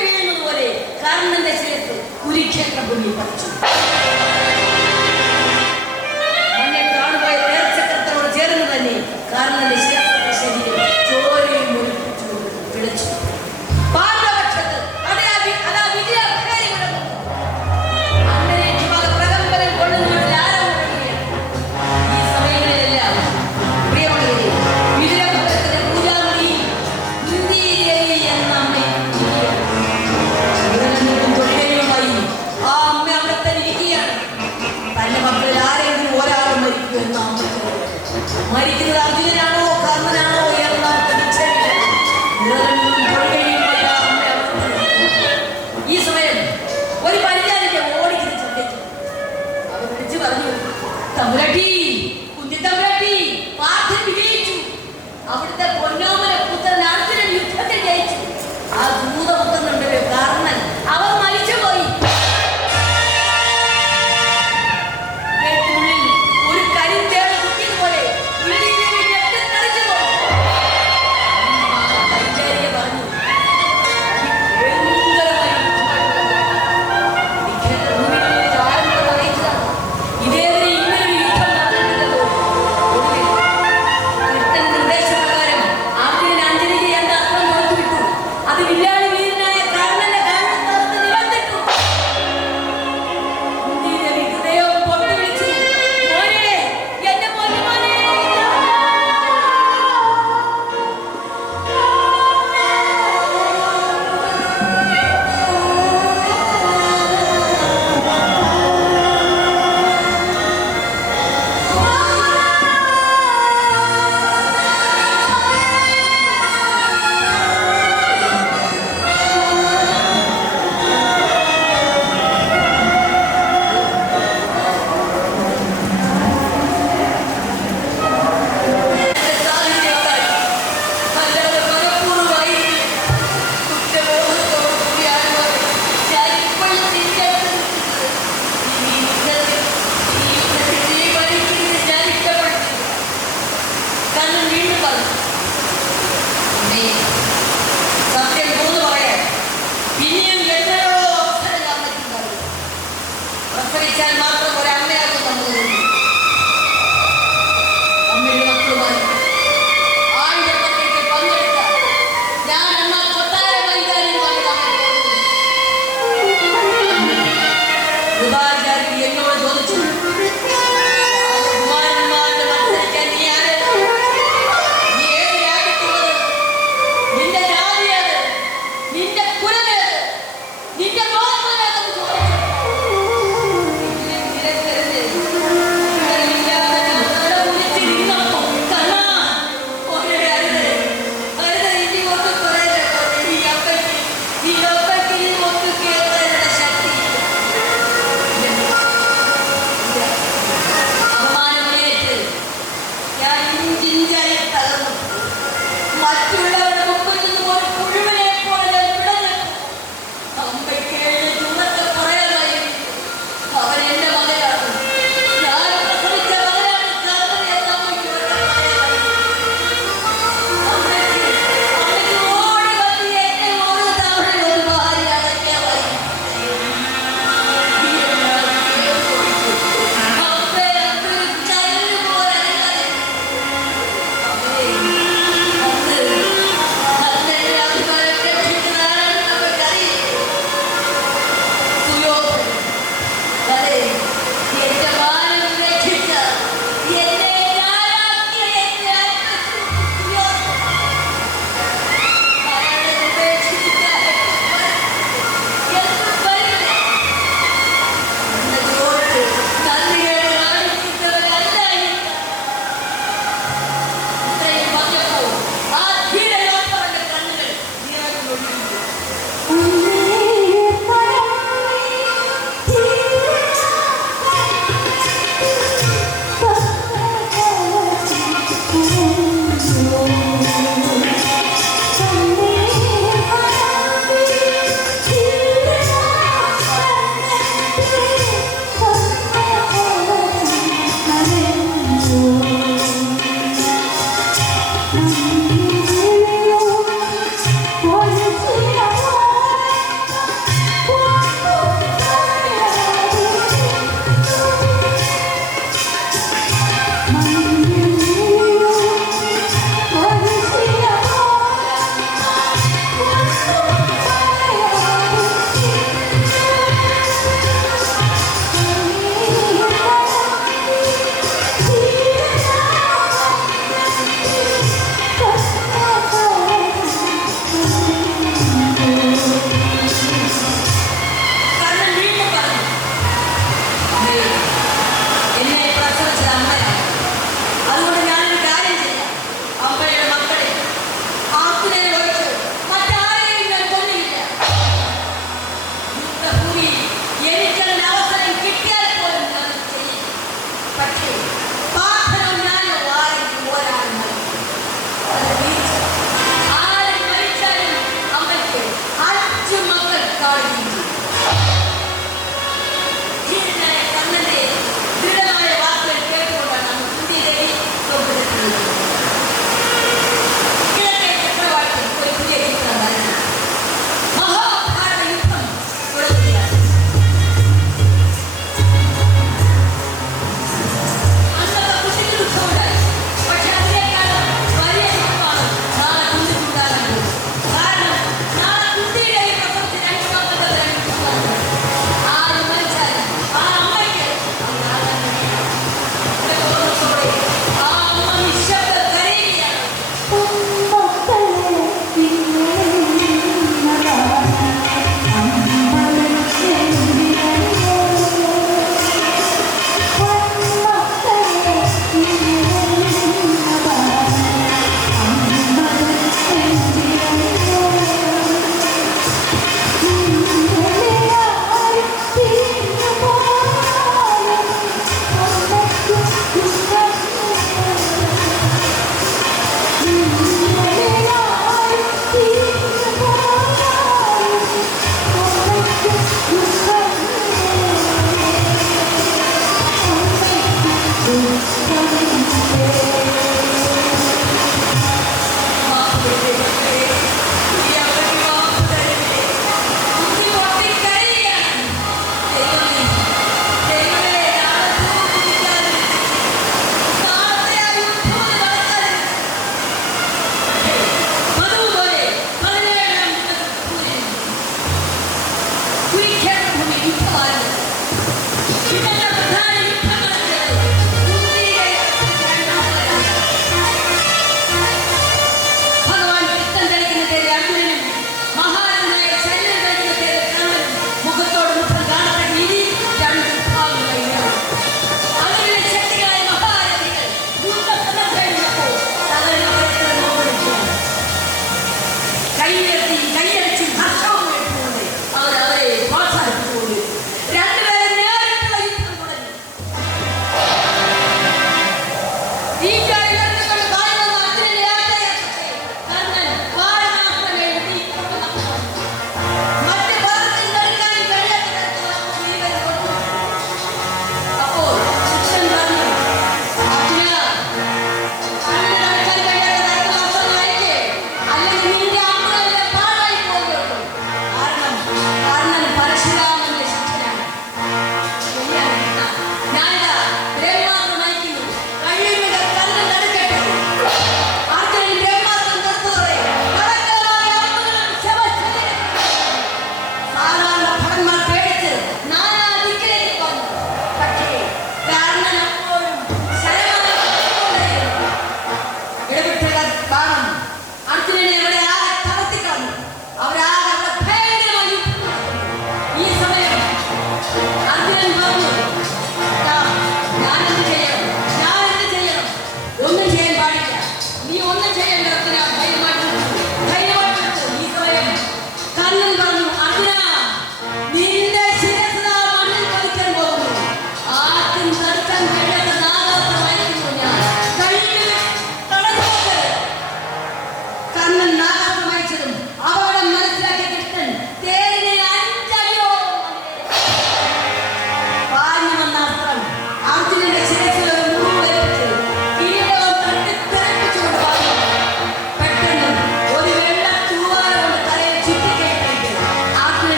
മറ്റാരെയും ഞാൻ കൊന്നില്ല.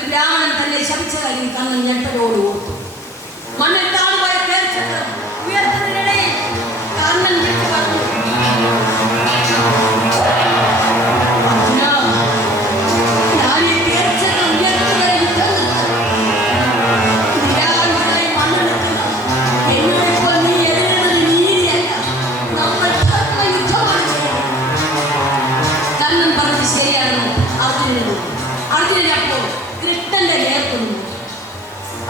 ഒരു ബ്രാഹ്മണൻ തന്നെ ശപിച്ച കാര്യം കണ്ണൻ ഞെട്ടലോട് ഓർത്തു. മണ്ണിൽ താണുപോയ തേർച്ചക്രം ഉയർത്തുന്നതിനിടയിൽ കണ്ണൻ വിളിച്ചു പറഞ്ഞു, ഞാൻ ഈ തേർച്ചക്രം ഉയർത്തുന്നതിൽ എന്നോടൊപ്പം നീ എഴുതുന്നത് നീതിയല്ല, നമ്മൾ യുദ്ധമാണ് ചെയ്യുന്നത്. കണ്ണൻ പറഞ്ഞത് ശരിയാണെന്ന് അർജുനൻ അപ്പോൾ കൃഷ്ണന്റെ നേർക്കുന്നു.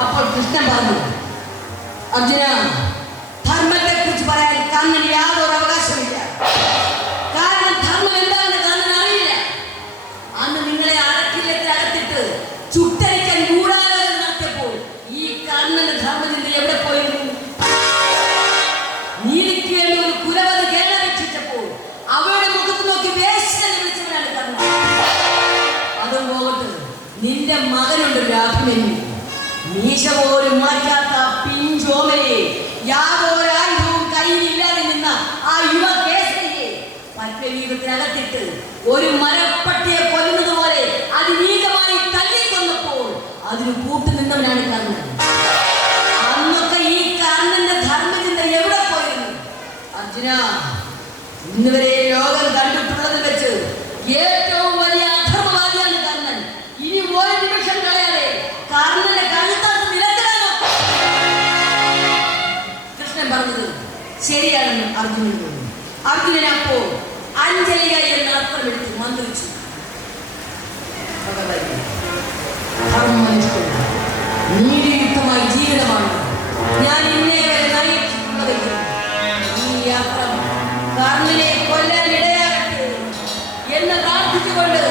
അപ്പോൾ കൃഷ്ണൻ പറഞ്ഞു, അർജുന, ധർമ്മത്തെ കുറിച്ച് പറയാൻ കണ്ണന് യാതൊരു അവകാശമില്ല. കാരണം ധർമ്മം എന്താണെന്ന് കണ്ണൻ അറിയില്ല. അന്ന് നിങ്ങളെ അടക്കില്ലത്തിനകത്തിട്ട് ചുട്ടരിക്കാൻ ഗൂഢാലോചന നടത്തിയപ്പോൾ ഈ കണ്ണന്റെ ധർമ്മചിന്ത എവിടെ പോയിരുന്നു? നീതിക്ക് വേണ്ടി ഒരു കുലവത് കേരളപേക്ഷിച്ചപ്പോൾ അവരുടെ മുഖത്ത് നോക്കി വേശ്യനെ വിളിച്ചവനാണ് കണ്ണൻ. അതും പോകട്ടെ, നിന്റെ മകനുണ്ടൊരു അഭിമന്യു, മീശ പോലും മുളയ്ക്കാത്ത പിഞ്ചോമയെ, യാതൊരു ആയുധവും കയ്യിലില്ലാതെ നിന്ന ആ യുവ കേസരിയെ പത്മവീതത്തിനകത്തിട്ട് ഒരു മരപ്പട്ടിയെ കൊല്ലുന്നത് പോലെ അതിനീകമായി തല്ലിക്കൊന്നപ്പോൾ അതിന് കൂട്ടുനിന്നവനാണ് കർണൻ. അന്നൊക്കെ ഈ കർണന്റെ ധർമ്മചിന്ത എവിടെ പോയിരുന്നു? അർജുന, ഇന്നുവരെ ലോകം കണ്ടിട്ടുള്ളതിൽ വെച്ച് ഏറ്റവും വലിയ അധർമ്മവാദിയാണ് കർണൻ. ഇനി ഒരു നിമിഷം കളയാതെ കർണന്റെ കഴുത്താത്ത് നിലത്തിലാണോ? കൃഷ്ണൻ പറഞ്ഞത് ശരിയാണെന്ന് അർജുനൻ തോന്നി. അർജുനൻ അപ്പോൾ അഞ്ജലിക എന്ന അസ്ത്രമെടുത്ത് മന്ത്രിച്ചു, നീതിയുക്തമായ ജീവിതമാണ് ഞാൻ ഇന്നേ വരെ നയിച്ചിട്ടുള്ളതെങ്കിൽ ഈ അസ്ത്രം കർണനെ കൊല്ലാൻ ഇടയാകട്ടെ എന്ന് പ്രാർത്ഥിച്ചുകൊണ്ട്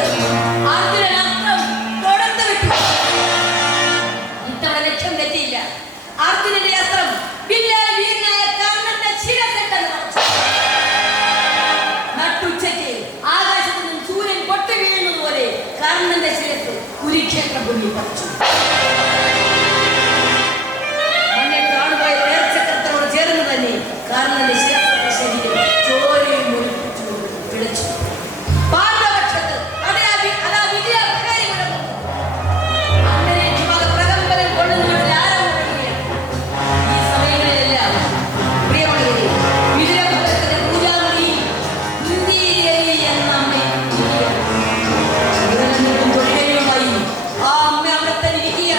അർജുനൻ അസ്ത്രം തുടർന്നു വിട്ടു. ഇത്തവണ ലക്ഷ്യം തെറ്റിയില്ല. അർജുനന്റെ അസ്ത്രം വില്ലാൽ വീരനായ കർണന്റെ ശിരസെട്ടെന്ന് പറഞ്ഞു. നട്ടുച്ചയ്ക്ക് ആകാശത്ത് നിന്നും സൂര്യൻ പൊട്ടി വീഴുന്നത് പോലെ കർണന്റെ ശിരസ് കുരുക്ഷേത്ര ഭൂമിയിൽ പറിച്ചു. മണ്ണിൽ കാണുപോയ തേർച്ചക്രത്തോട് ചേർന്ന് തന്നെ കർണന്റെ ശിരസിന്റെ ശരീരം ചോരയിൽ മുറിപ്പിച്ചു പിഴച്ചു. പാണ്ഡവപക്ഷത്ത് അതാ വിജയാഭികാരി മുഴങ്ങുന്നു. അങ്ങനെ പ്രകമ്പനം കൊള്ളുന്നവരുടെ ആരവം മുഴങ്ങുകയാണ്. ഈ സമയങ്ങളിലെല്ലാം പ്രിയമുള്ളവരെ, വിജയഭദ്രത്തിന്റെ പൂജാമുറി കുന്തിദേവി എന്ന അമ്മ തൊഴിലുമായി ആ അമ്മ അവിടെ തന്നെ ഇരിക്കുകയാണ്.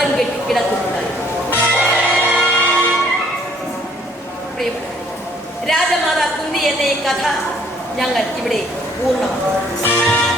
കളം കെട്ടി കിടക്കുന്നുണ്ടായിരുന്നു. പ്രിയപ്പെട്ട രാജമാതാ കുന്തി എന്ന ഈ കഥ ഞങ്ങൾ ഇവിടെ പൂർണ്ണമാക്കും.